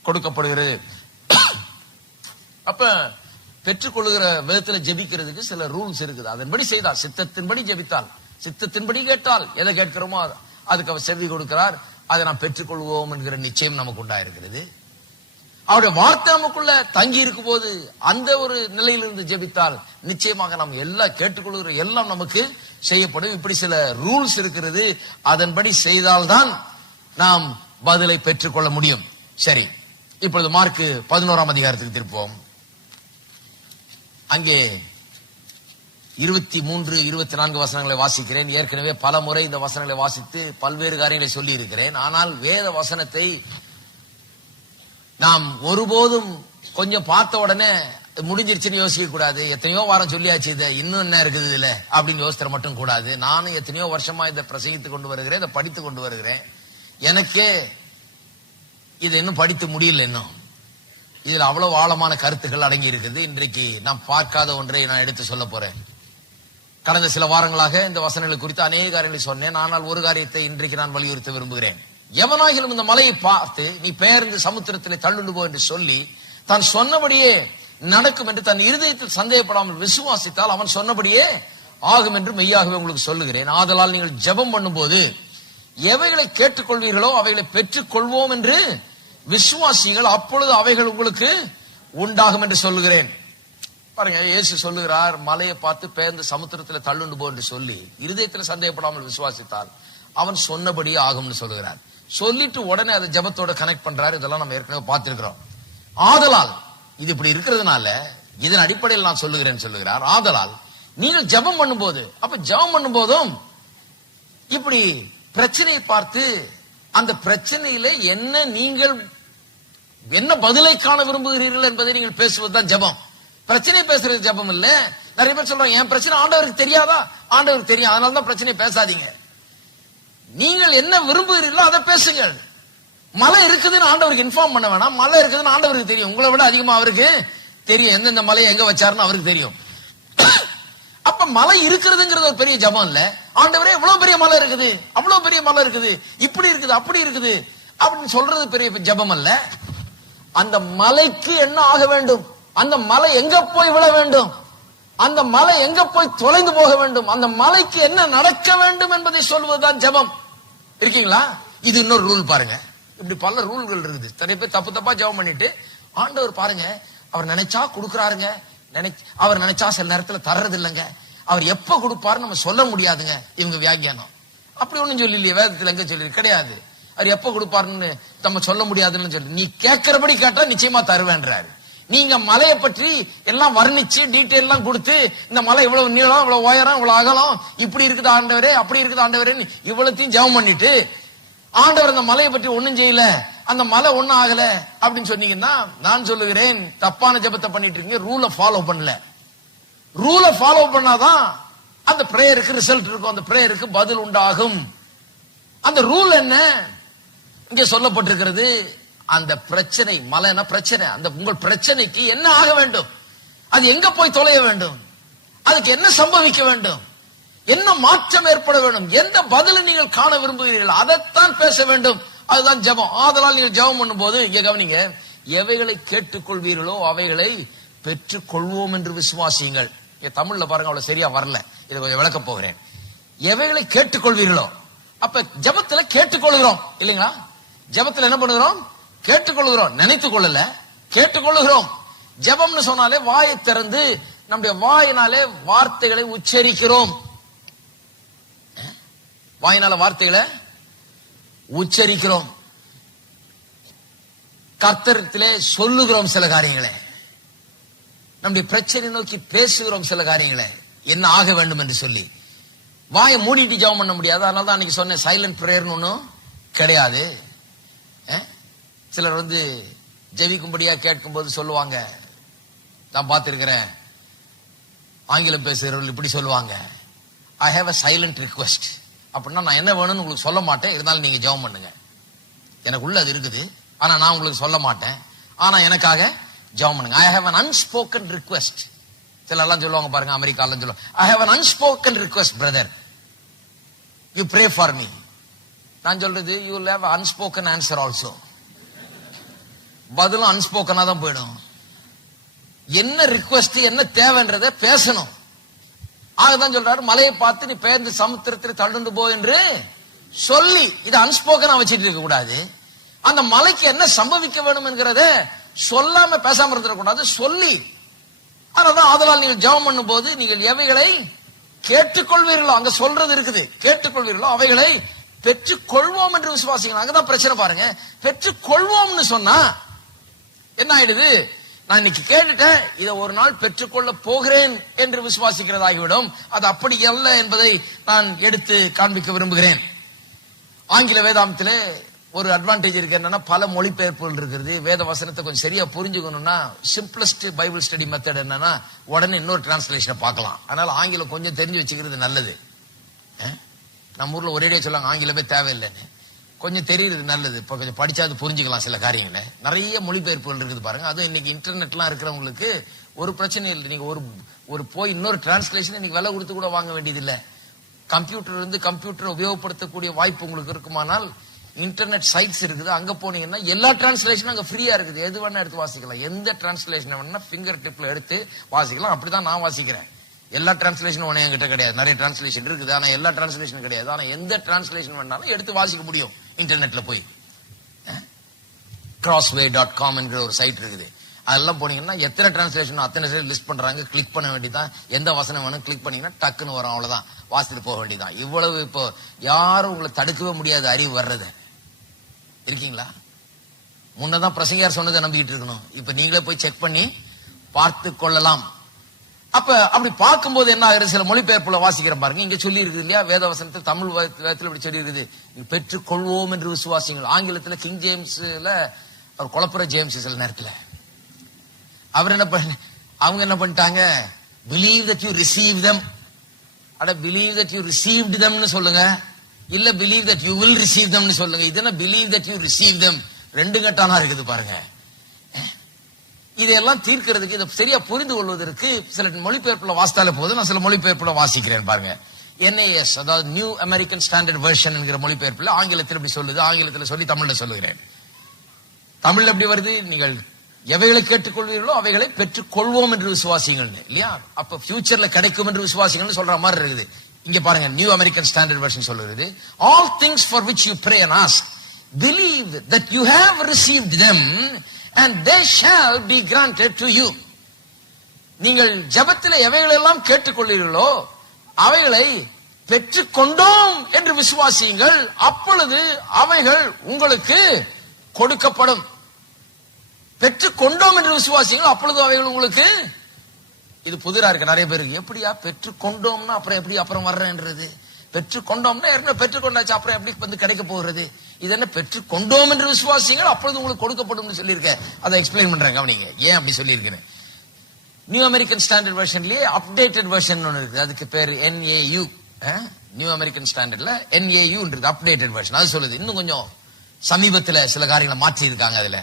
கொடுக்கப்படுகிறது. அப்ப பெற்றுக்கொள்ளுகிற விதத்துல ஜெபிக்கிறதுக்கு சில ரூல்ஸ் இருக்குது. அதன்படி செய்தால், சித்தத்தின்படி ஜெபித்தால், சித்தத்தின்படி கேட்டால், எதை கேட்கிறோமோ அதுக்கு அவர் செவி கொடுக்கிறார். அதை நாம் பெற்றுக்கொள்வோம் என்கிற நிச்சயம் நமக்கு உண்டாயிருக்கிறது. அவருடைய வார்த்தை நமக்குள்ள தங்கி இருக்கும் போது அந்த ஒரு நிலையிலிருந்து ஜெபித்தால் நிச்சயமாக நாம் எல்லாம் கேட்டுக்கொள்கிற எல்லாம் நமக்கு செய்யப்படும். இப்படி சில ரூல்ஸ் இருக்கிறது. அதன்படி செய்தால்தான் நாம் பதிலை பெற்றுக்கொள்ள முடியும். சரி, இப்பொழுது மார்க் 11ஆம் அதிகாரத்துக்கு திருப்போம். அங்கே 23, 24 வசனங்களை வாசிக்கிறேன். ஏற்கனவே பல முறை இந்த வசனங்களை வாசித்து பல்வேறு காரியங்களை சொல்லி இருக்கிறேன். ஆனால் வேத வசனத்தை நாம் ஒருபோதும் கொஞ்சம் பார்த்த உடனே முடிஞ்சிருச்சுன்னு யோசிக்க கூடாது. எத்தனையோ வாரம் சொல்லியாச்சு, இதை இன்னும் என்ன இருக்குது இதுல அப்படின்னு யோசிக்கிற மட்டும் கூடாது. நானும் எத்தனையோ வருஷமா இதை பிரசங்கித்து கொண்டு வருகிறேன், இதை படித்து கொண்டு வருகிறேன். எனக்கே இதை இன்னும் படித்து முடியல. இன்னும் இதுல அவ்வளவு ஆழமான கருத்துக்கள் அடங்கி இருக்குது. இன்றைக்கு நாம் பார்க்காத ஒன்றை நான் எடுத்து சொல்ல போறேன். கடந்த சில வாரங்களாக இந்த வசனங்கள் குறித்து அநேக காரியங்களை சொன்னேன். ஆனால் ஒரு காரியத்தை இன்றைக்கு நான் வலியுறுத்த விரும்புகிறேன். எவனாகிலும் இந்த மலையை பார்த்து நீ பெயர்ந்து சமுத்திரத்திலே தள்ளுண்டு போ என்று சொல்லி தான் சொன்னபடியே நடக்கும் என்று தன் இருதயத்தில் சந்தேகப்படாமல் விசுவாசித்தால் அவன் சொன்னபடியே ஆகும் என்று மெய்யாகவே உங்களுக்கு சொல்லுகிறேன். ஆதலால் நீங்கள் ஜெபம் பண்ணும்போது எவைகளை கேட்டுக்கொள்வீர்களோ அவைகளை பெற்றுக் கொள்வோம் என்று விசுவாசிகள், அப்பொழுது அவைகள் உங்களுக்கு உண்டாகும் என்று சொல்லுகிறேன். பாருங்க, இயேசு சொல்லுகிறார், மலையை பார்த்து பெயர்ந்து சமுத்திரத்தில் தள்ளுண்டு போ என்று சொல்லி இருதயத்தில் சந்தேகப்படாமல் விசுவாசித்தால் அவன் சொன்னபடியே ஆகும்னு சொல்லுகிறார். சொல்லிட்டு உடனே அதை ஜெபத்தோட கனெக்ட் பண்றாரு. இதெல்லாம் நம்ம ஏற்கனவே பார்த்திருக்கிறோம். ஆதலால் இது இப்படி இருக்கிறதுனால இதன் அடிப்படையில் நான் சொல்லுகிறேன் சொல்லுகிறார். ஆதலால் நீங்கள் ஜெபம் பண்ணும்போது, அப்ப ஜெபம் பண்ணும் போதும் இப்படி பிரச்சனையை பார்த்து அந்த பிரச்சனையில நீங்கள் என்ன பதிலை காண விரும்புகிறீர்கள் என்பதை நீங்கள் பேசுவதுதான் ஜெபம். பிரச்சனை பேசுறது ஜெபம் இல்ல. நிறைய பேர் சொல்றாங்க, என் பிரச்சனை ஆண்டவருக்கு தெரியாதா? ஆண்டவருக்கு தெரியும், அதனாலதான் பிரச்சனை பேசாதீங்க. நீங்கள் என்ன விரும்புகிறீர்களோ அதை பேசுங்கள். மலை இருக்குதுன்னு ஆண்டவருக்கு இன்ஃபார்ம் பண்ண வேணாம். மலை இருக்குதுன்னு ஆண்டவருக்கு தெரியும். உங்களை விட அதிகமா அவருக்கு தெரியும். எந்தெந்த மலையை எங்க வச்சாருன்னு அவருக்கு தெரியும். அப்ப மலை இருக்கிறதுங்கிறது ஒரு பெரிய ஜபம் இல்ல. ஆண்டவரே இவ்வளவு பெரிய மலை இருக்குது, அவ்வளவு பெரிய மலை இருக்குது, இப்படி இருக்குது, அப்படி இருக்குது அப்படின்னு சொல்றது பெரிய ஜபம் அல்ல. அந்த மலைக்கு என்ன ஆக வேண்டும், அந்த மலை எங்க போய் விழ வேண்டும், அந்த மலை எங்க போய் தொலைந்து போக வேண்டும், அந்த மலைக்கு என்ன நடக்க வேண்டும் என்பதை சொல்வதுதான் ஜெபம். இருக்கீங்களா? இது இன்னொரு ரூல் பாருங்க. இப்படி பல ரூல்கள் இருக்குது. நிறைய பேர் தப்பு தப்பா ஜெபம் பண்ணிட்டு ஆண்டவர் பாருங்க அவர் நினைச்சா கொடுக்கறாருங்க, அவர் நினைச்சா சில நேரத்துல தர்றது இல்லைங்க, அவர் எப்ப கொடுப்பாரு நம்ம சொல்ல முடியாதுங்க. இவங்க வியாக்கியானம் அப்படி ஒண்ணும் சொல்லி இல்லையே, வேதத்துல எங்க சொல்லி கிடையாது. அவர் எப்ப கொடுப்பாருன்னு நம்ம சொல்ல முடியாதுன்னு சொல்லி, நீ கேட்கிறபடி கேட்டா நிச்சயமா தருவேன்றாரு. நீங்க மலையை பற்றி எல்லாம் வர்ணிச்சு டீட்டெயில் எல்லாம் கொடுத்து இந்த மலை இவ்வளவு நீளம், இவ்வளவு உயரம், இவ்வளவு அகலம், இப்படி இருக்குது ஆண்டவரே, அப்படி இருக்குது ஆண்டவரே, இவ்வளத்தையும் ஜெபம் பண்ணிட்டு ஆண்டவர் அந்த மலையை பற்றி ஒண்ணும் செய்யல, அந்த மலை ஒண்ணும் ஆகல அப்படின்னு சொன்னீங்கன்னா நான் சொல்லுகிறேன் தப்பான ஜெபத்தை பண்ணிட்டு இருக்கீங்க. ரூலை ஃபாலோ பண்ணல. ரூலை ஃபாலோ பண்ணாதான் அந்த பிரேயருக்கு ரிசல்ட் இருக்கும், அந்த பிரேயருக்கு பதில் உண்டாகும். அந்த ரூல் என்ன இங்க சொல்லப்பட்டிருக்கிறது? அந்த பிரச்சனை, மலைனா பிரச்சனை, அந்த உங்கள் பிரச்சனைக்கு என்ன ஆக வேண்டும், அது எங்க போய் தொலைய வேண்டும், அதுக்கு என்ன சம்பவிக்க வேண்டும், என்ன மாற்றம் ஏற்பட வேண்டும், எந்த பதிலை நீங்கள் காண விரும்புகிறீர்கள், அதைத்தான் பேச வேண்டும். அதுதான் ஜெபம். ஆதலால் நீங்கள் ஜெபம் பண்ணும் போது இங்க கவனிங்க, எவைகளை கேட்டுக்கொள்வீர்களோ அவைகளை பெற்றுக் கொள்வோம் என்று விசுவாசியுங்கள். தமிழ்ல பாருங்க, அவ்வளவு சரியா வரல, இதை கொஞ்சம் விளக்க போகிறேன். எவைகளை கேட்டுக்கொள்வீர்களோ, அப்ப ஜெபத்துல கேட்டுக்கொள்கிறோம் இல்லைங்களா? ஜெபத்துல என்ன பண்ணுகிறோம்? கேட்டுக்கொள்கிறோம். நினைத்துக் கொள்ளல, கேட்டுக்கொள்கிறோம். ஜெபம்னு சொன்னாலே வாயை திறந்து நம்முடைய வாயினாலே வார்த்தைகளை உச்சரிக்கிறோம். வாயினால வார்த்தைகளை உச்சரிக்கிறோம். கர்த்தரிடத்திலே சொல்லுகிறோம் சில காரியங்களை, நம்முடைய பிரச்சனை நோக்கி பேசுகிறோம் சில காரியங்களை, என்ன ஆக வேண்டும் என்று சொல்லி. வாயை மூடிட்டு ஜெபம் பண்ண முடியாது. அதனால தான் அன்னைக்கு சொன்னேன், சைலண்ட் பிரேயர்னு ஒன்னும் கிடையாது. சிலர் வந்து ஜெபிக்கும்படியா கேட்கும் போது சொல்லுவாங்க, நான் பார்த்திருக்கிறேன், ஆங்கிலம் பேசுகிறவர்கள் இப்படி சொல்லுவாங்க, I have a silent request. அப்படின்னா நான் என்ன வேணும்னு உங்களுக்கு சொல்ல மாட்டேன், இருந்தாலும் நீங்க ஜெபம் பண்ணுங்க. எனக்குள்ள அது இருக்குது, ஆனா நான் உங்களுக்கு சொல்ல மாட்டேன், ஆனா எனக்காக ஜெபம் பண்ணுங்க. I have an unspoken request. சில எல்லாம் சொல்லுவாங்க பாருங்க, அமெரிக்கால சொல்லுவாங்க, I have an unspoken request brother, you pray for me. நான் சொல்றது, you will have unspoken answer also. பதிலும் அன்ஸ்போக்கனா தான் போயிடும். என்ன ரிக்வெஸ்ட், என்ன தேவைன்றத பேசணும். ஆகதான் சொல்றாரு, மலையை பார்த்து நீ பெயர்ந்து சமுத்திரத்தில் தள்ளுண்டு போ என்று சொல்லி, இது அன்ஸ்போக்கனா வச்சிட்டு இருக்க கூடாது. அந்த மலைக்கு என்ன சம்பவிக்க வேண்டும் என்கிறத சொல்லாம பேசாம இருந்துடக்கூடாது, சொல்லி. அதனால்தான் ஆதலால் நீங்கள் ஜெபம் பண்ணும் போது நீங்கள் எவைகளை கேட்டுக்கொள்வீர்களோ, அங்க சொல்றது இருக்குது, கேட்டுக்கொள்வீர்களோ அவைகளை பெற்றுக் கொள்வோம் என்று விசுவாசிகள். அங்கதான் பிரச்சனை பாருங்க. பெற்றுக் கொள்வோம்னு சொன்னா என்ன ஆயிடுது? நான் இன்னைக்கு கேட்டுட்டேன், இதை ஒரு நாள் பெற்றுக்கொள்ள போகிறேன் என்று விசுவாசிக்கிறதாகிவிடும். அது அப்படி அல்ல என்பதை நான் எடுத்து காண்பிக்க விரும்புகிறேன். ஆங்கில வேதாந்தத்திலே ஒரு அட்வான்டேஜ் இருக்கு, என்னன்னா பல மொழிபெயர்ப்புகள் இருக்கிறது. வேத வசனத்தை கொஞ்சம் சரியா புரிஞ்சுக்கணும்னா சிம்பிளஸ்ட் பைபிள் ஸ்டடி மெத்தட் என்னன்னா, உடனே இன்னொரு டிரான்ஸ்லேஷனை பார்க்கலாம். அதனால ஆங்கிலம் கொஞ்சம் தெரிஞ்சு வச்சுக்கிறது நல்லது. நம்ம ஊர்ல ஒரேடியா சொல்லுவாங்க ஆங்கிலமே தேவையில்லைன்னு, கொஞ்சம் தெரியுது நல்லது. இப்ப கொஞ்சம் படிச்சாது புரிஞ்சுக்கலாம் சில காரியங்களை. நிறைய மொழிபெயர்ப்புகள் இருக்குது பாருங்க. அதுவும் இன்னைக்கு இன்டர்நெட்லாம் இருக்கிறவங்களுக்கு ஒரு பிரச்சனை இல்லை. நீங்க ஒரு போய் இன்னொரு டிரான்ஸ்லேஷன் இன்னைக்கு விலை கொடுத்து கூட வாங்க வேண்டியது இல்லை. கம்ப்யூட்டர் இருந்து கம்ப்யூட்டர் உபயோகப்படுத்தக்கூடிய வாய்ப்பு உங்களுக்கு இருக்குமானால் இன்டர்நெட் சைட்ஸ் இருக்குது, அங்க போனீங்கன்னா எல்லா டிரான்ஸ்லேஷனும் அங்க ஃப்ரீயா இருக்குது. எது வேணா எடுத்து வாசிக்கலாம். எந்த டிரான்ஸ்லேஷன் வேணா ஃபிங்கர் டிப்ல எடுத்து வாசிக்கலாம். அப்படிதான் நான் வாசிக்கிறேன். எல்லா டிரான்ஸ்லேஷனும் உடனே என்கிட்ட கிடையாது. நிறைய டிரான்ஸ்லேஷன் இருக்குது, ஆனா எல்லா டிரான்ஸ்லேஷனும் கிடையாது. ஆனா எந்த டிரான்ஸ்லேஷன் வேணாலும் எடுத்து வாசிக்க முடியும் இன்டர்நெட்ல போய். crossway.com என்கிற ஒரு சைட் இருக்குது. அதெல்லாம் போனீங்கன்னா எத்தனை டிரான்ஸ்லேஷன் அத்தனை லிஸ்ட் பண்றாங்க. கிளிக் பண்ண வேண்டியதான், எந்த வசனம் வேணும் கிளிக் பண்ணீங்கன்னா டக்குன்னு வரும், அவ்வளவுதான், வாசிட்டு போக வேண்டியதான். இவ்வளவு இப்போ யாரும் உங்களை தடுக்கவே முடியாது அறிவு வர்றது. இருக்கீங்களா? முன்னதான் பிரசங்கியார் சொன்னதை நம்பிக்கிட்டு இருக்கணும். இப்ப நீங்களே போய் செக் பண்ணி பார்த்து கொள்ளலாம். அப்ப அப்படி பார்க்கும்போது என்ன ஆகுது? சில மொழிபெயர்ப்புல வாசிக்கிற பாருங்க, இங்க சொல்லி இருக்குது இல்லையா, வேத வசனத்தில் தமிழ் வேதத்தில் இப்படி சொல்லி இருக்குது, பெற்றுக் கொள்வோம் என்று விசுவாசிங்கள். ஆங்கிலத்துல கிங் ஜேம்ஸ்ல அவர் குழப்புற ஜேம்ஸ் சில நேரத்துல அவர் என்ன பண்ண, அவங்க என்ன பண்ணிட்டாங்க, believe that you receive them. அட பிலீவ் தட் யூ ரிசீவ்ட் themனு சொல்லுங்க, இல்ல believe that you will receive themனு சொல்லுங்க. இது என்ன believe that you receive them, ரெண்டு கட்டானா இருக்குது பாருங்க. இதெல்லாம் தீர்க்கிறதுக்கு, இதை சரியா புரிந்து கொள்வதற்கு சில மொழிபெயர்ப்புல வாசித்தாலே போது. நான் சில மொழிபெயர்ப்புல வாசிக்கிறேன் பாருங்க. NAS, அதாவது நியூ அமெரிக்கன் ஸ்டாண்டர்ட் வெர்ஷன் என்கிற மொழிபெயர்ப்புல ஆங்கிலத்தில் இப்படி சொல்லுது. ஆங்கிலத்தில் சொல்லி தமிழ்ல சொல்லுகிறேன். தமிழ்ல எப்படி வருது? நீங்கள் எவைகளை கேட்டுக்கொள்வீர்களோ அவைகளை பெற்றுக் கொள்வோம் என்று விசுவாசிகள் இல்லையா? அப்ப ஃபியூச்சர்ல கிடைக்கும் என்று விசுவாசிகள் சொல்ற மாதிரி இருக்குது. இங்க பாருங்க, நியூ அமெரிக்கன் ஸ்டாண்டர்ட் வெர்ஷன் சொல்லுகிறது, all things for which you pray and ask, believe that you have received them and they shall be granted to you. நீங்கள் ஜெபத்தில் எவைகள் எல்லாம் கேட்டுக்கொள்வீர்களோ அவைகளை பெற்றுக் கொண்டோம் என்று விசுவாசியுங்கள், அப்பொழுது அவைகள் உங்களுக்கு கொடுக்கப்படும். பெற்றுக் கொண்டோம் என்று விசுவாசியுங்கள், அப்பொழுது அவைகள் உங்களுக்கு. இது புதிரா இருக்கு நிறைய பேருக்கு. எப்படியா பெற்றுக் கொண்டோம்னா அப்புறம் எப்படி அப்புறம் வர்றேன்றது? பெற்றுக்கொண்டோம்னா ஏற்கனவே பெற்றுக்கொண்டாச்சு, அப்புறம் எப்படி வந்து கிடைக்க போகிறது? இது என்ன பெற்றுக்கொண்டோம் என்று விசுவாசிங்கள் அப்பொழுது உங்களுக்கு கொடுக்கப்படும் சொல்லியிருக்கேன். அதை எக்ஸ்பிளைன் பண்றேன், கவனிங்க ஏன் அப்படி சொல்லியிருக்கிறேன். நியூ அமெரிக்கன் ஸ்டாண்டர்ட் வெர்ஷன்லயே அப்டேட்டட் வெர்ஷன் ஒன்று இருக்கு, அதுக்கு பேரு NAU. நியூ அமெரிக்கன் ஸ்டாண்டர்ட்ல NAU இருக்கு, அப்டேட்டட் வெர்ஷன். அது சொல்லுது இன்னும் கொஞ்சம் சமீபத்துல சில காரியங்களை மாற்றி இருக்காங்க, அதுல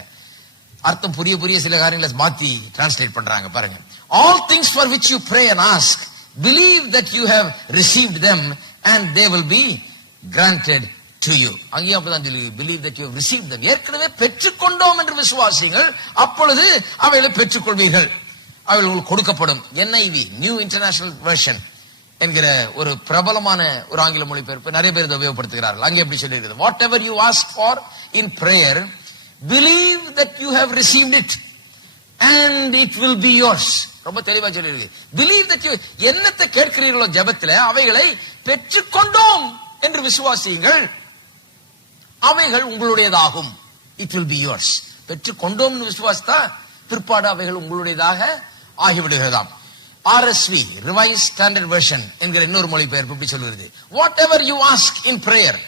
அர்த்தம் புரிய சில காரியங்களை மாத்தி டிரான்ஸ்லேட் பண்றாங்க. பாருங்க, all things for which you pray and ask, believe that you have received them and they will be granted to you. அங்கேயும் அப்படிதான் சொல்லி, believe that you have received them. ஏற்கனவே பெற்றுக்கொண்டோம் என்று விசுவாசிங்கள், அப்பொழுது அவைகளை பெற்றுக்கொள்வீர்கள், அவைகள் உங்களுக்கு கொடுக்கப்படும். NIV, நியூ இன்டர்நேஷனல் வெர்ஷன் என்கிற ஒரு பிரபலமான ஒரு ஆங்கில மொழிபெயர்ப்பு, நிறைய பேர் இதை உபயோகப்படுத்துகிறார்கள். அங்கே எப்படி சொல்லியிருக்கிறது, what ever you ask for in prayer, believe that you have received it and it will be yours. ரொம்ப தெளிவா சொல்லியிருக்கு. believe that you, என்னத்தை கேட்கிறீர்களோ ஜெபத்தில் அவைகளை பெற்றுக்கொண்டோம் என்று விசுவாசியுங்கள், அவைகள் உங்களுடையதாகும். it will be yours. பெற்றுக்கொண்டோம் என்று விசுவாசித்தா பிற்பாடு அவைகள் உங்களுடையதாக ஆகிவிடுகிறதாம். RSV, ரிவைஸ் ஸ்டாண்டர்ட் வெர்ஷன் என்கிற இன்னொரு மொழிபெயர்ப்பு இப்படி சொல்கிறது, what ever you ask in prayer,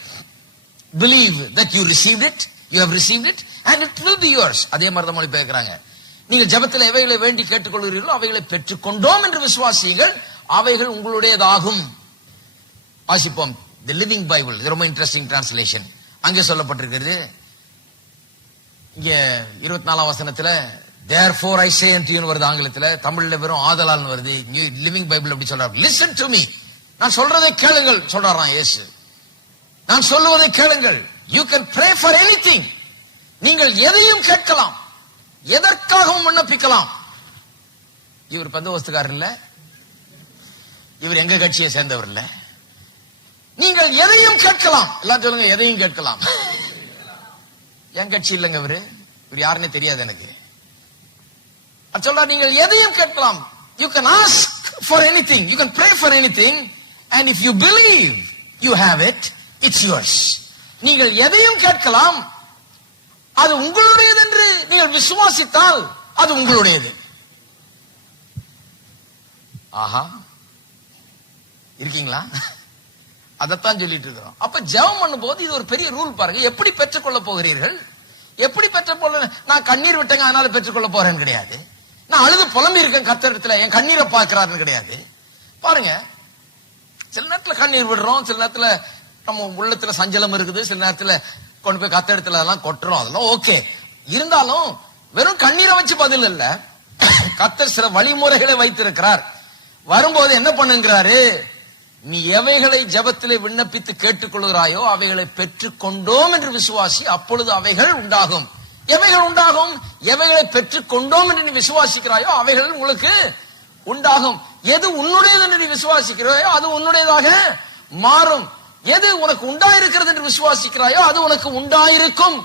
believe that you received it, you have received it and it will be yours. அதே மாதிரி தான் மொழிபெயர்க்கிறாங்க. நீங்கள் ஜெபத்தில் எவைகளை வேண்டி கேட்டுக்கொள்கிறீர்களோ அவைகளை பெற்றுக்கொண்டோம் என்று விசுவாசியுங்கள், அவைகள் உங்களுடையதாகும். வாசிப்போம், தி லிவிங் பைபிள், இது ரொம்ப இன்ட்ரெஸ்டிங் டிரான்ஸ்லேஷன். அங்கே சொல்லப்பட்டிருக்கிறது, இங்க 24ஆம் வசனத்துல therefore I say unto you வருது ஆங்கிலத்துல, தமிழ்ல வெறும் ஆதலால் வருது. லிவிங் பைபிள் அப்படி சொல்றாரு, listen to me, நான் சொல்றதை கேளுங்கள் சொல்றாராம் இயேசு. நான் சொல்லுவதை கேளுங்கள். you can pray for anything, நீங்கள் எதையும் கேட்கலாம், எதற்காகவும் விண்ணப்பிக்கலாம். இவர் பந்தோபஸ்துக்காரர் இல்ல, இவர் எங்க கட்சியை சேர்ந்தவர் இல்ல. நீங்கள் எதையும் கேட்கலாம். எல்லாம் சொல்லுங்க, எதையும் கேட்கலாம். என் கட்சி இல்லைங்க இவர் யாருன்னே தெரியாது எனக்கு. சொல்றார், நீங்கள் எதையும் கேட்கலாம். you can ask for anything, you can pray for anything and if you believe you have it, it's yours. நீங்கள் எதையும் கேட்கலாம், அது உங்களுடையது என்று நீங்கள் விசுவாசித்தால் அது உங்களுடையது. ஆஹா, இருக்கீங்களா? அதைத்தான் சொல்லிட்டு இருக்கிறோம். அப்ப ஜெபம் பண்ணும் போது இது ஒரு பெரிய ரூல் பாருங்க. எப்படி பெற்றுக்கொள்ள போகிறீர்கள், எப்படி பெற்றுக்கொள்ள, நான் கண்ணீர் விட்டேங்க அதனால பெற்றுக்கொள்ள போறேன்னு கிடையாது. நான் அழுது புலம்பி இருக்கேன் கர்த்தரிடத்துல, என் கண்ணீரை பார்க்கிறாருன்னு கிடையாது. பாருங்க, சில நேரத்துல கண்ணீர் விடுறோம், சில நேரத்துல நம்ம உள்ளத்துல சஞ்சலம் இருக்குது, சில நேரத்துல கொண்டு போய் கர்த்தரிடத்துல எல்லாம் கொட்டுறோம், அதெல்லாம் ஓகே. இருந்தாலும் வெறும் கண்ணீரை வச்சு பதில் இல்ல, கர்த்தர் சில வழிமுறைகளை வைத்திருக்கிறார். வரும்போது என்ன பண்ணுங்கிறாரு, நீ எவைகளை ஜெபத்திலே விண்ணப்பித்து கேட்டுக்கொள்கிறாயோ அவைகளை பெற்றுக்கொண்டோம் என்று விசுவாசி, அப்பொழுது அவைகள் உண்டாகும். எவைகள் உண்டாகும்? எவைகளை பெற்றுக்கொண்டோம் என்று நீ விசுவாசிக்கிறாயோ அவைகள் உங்களுக்கு உண்டாகும். எது உன்னுடையது என்று நீ விசுவாசிக்கிறாயோ அது உன்னுடையதாக மாறும். எது உனக்கு உண்டாயிருக்கிறது என்று விசுவாசிக்கிறாயோ அது உனக்கு உண்டாயிருக்கும்.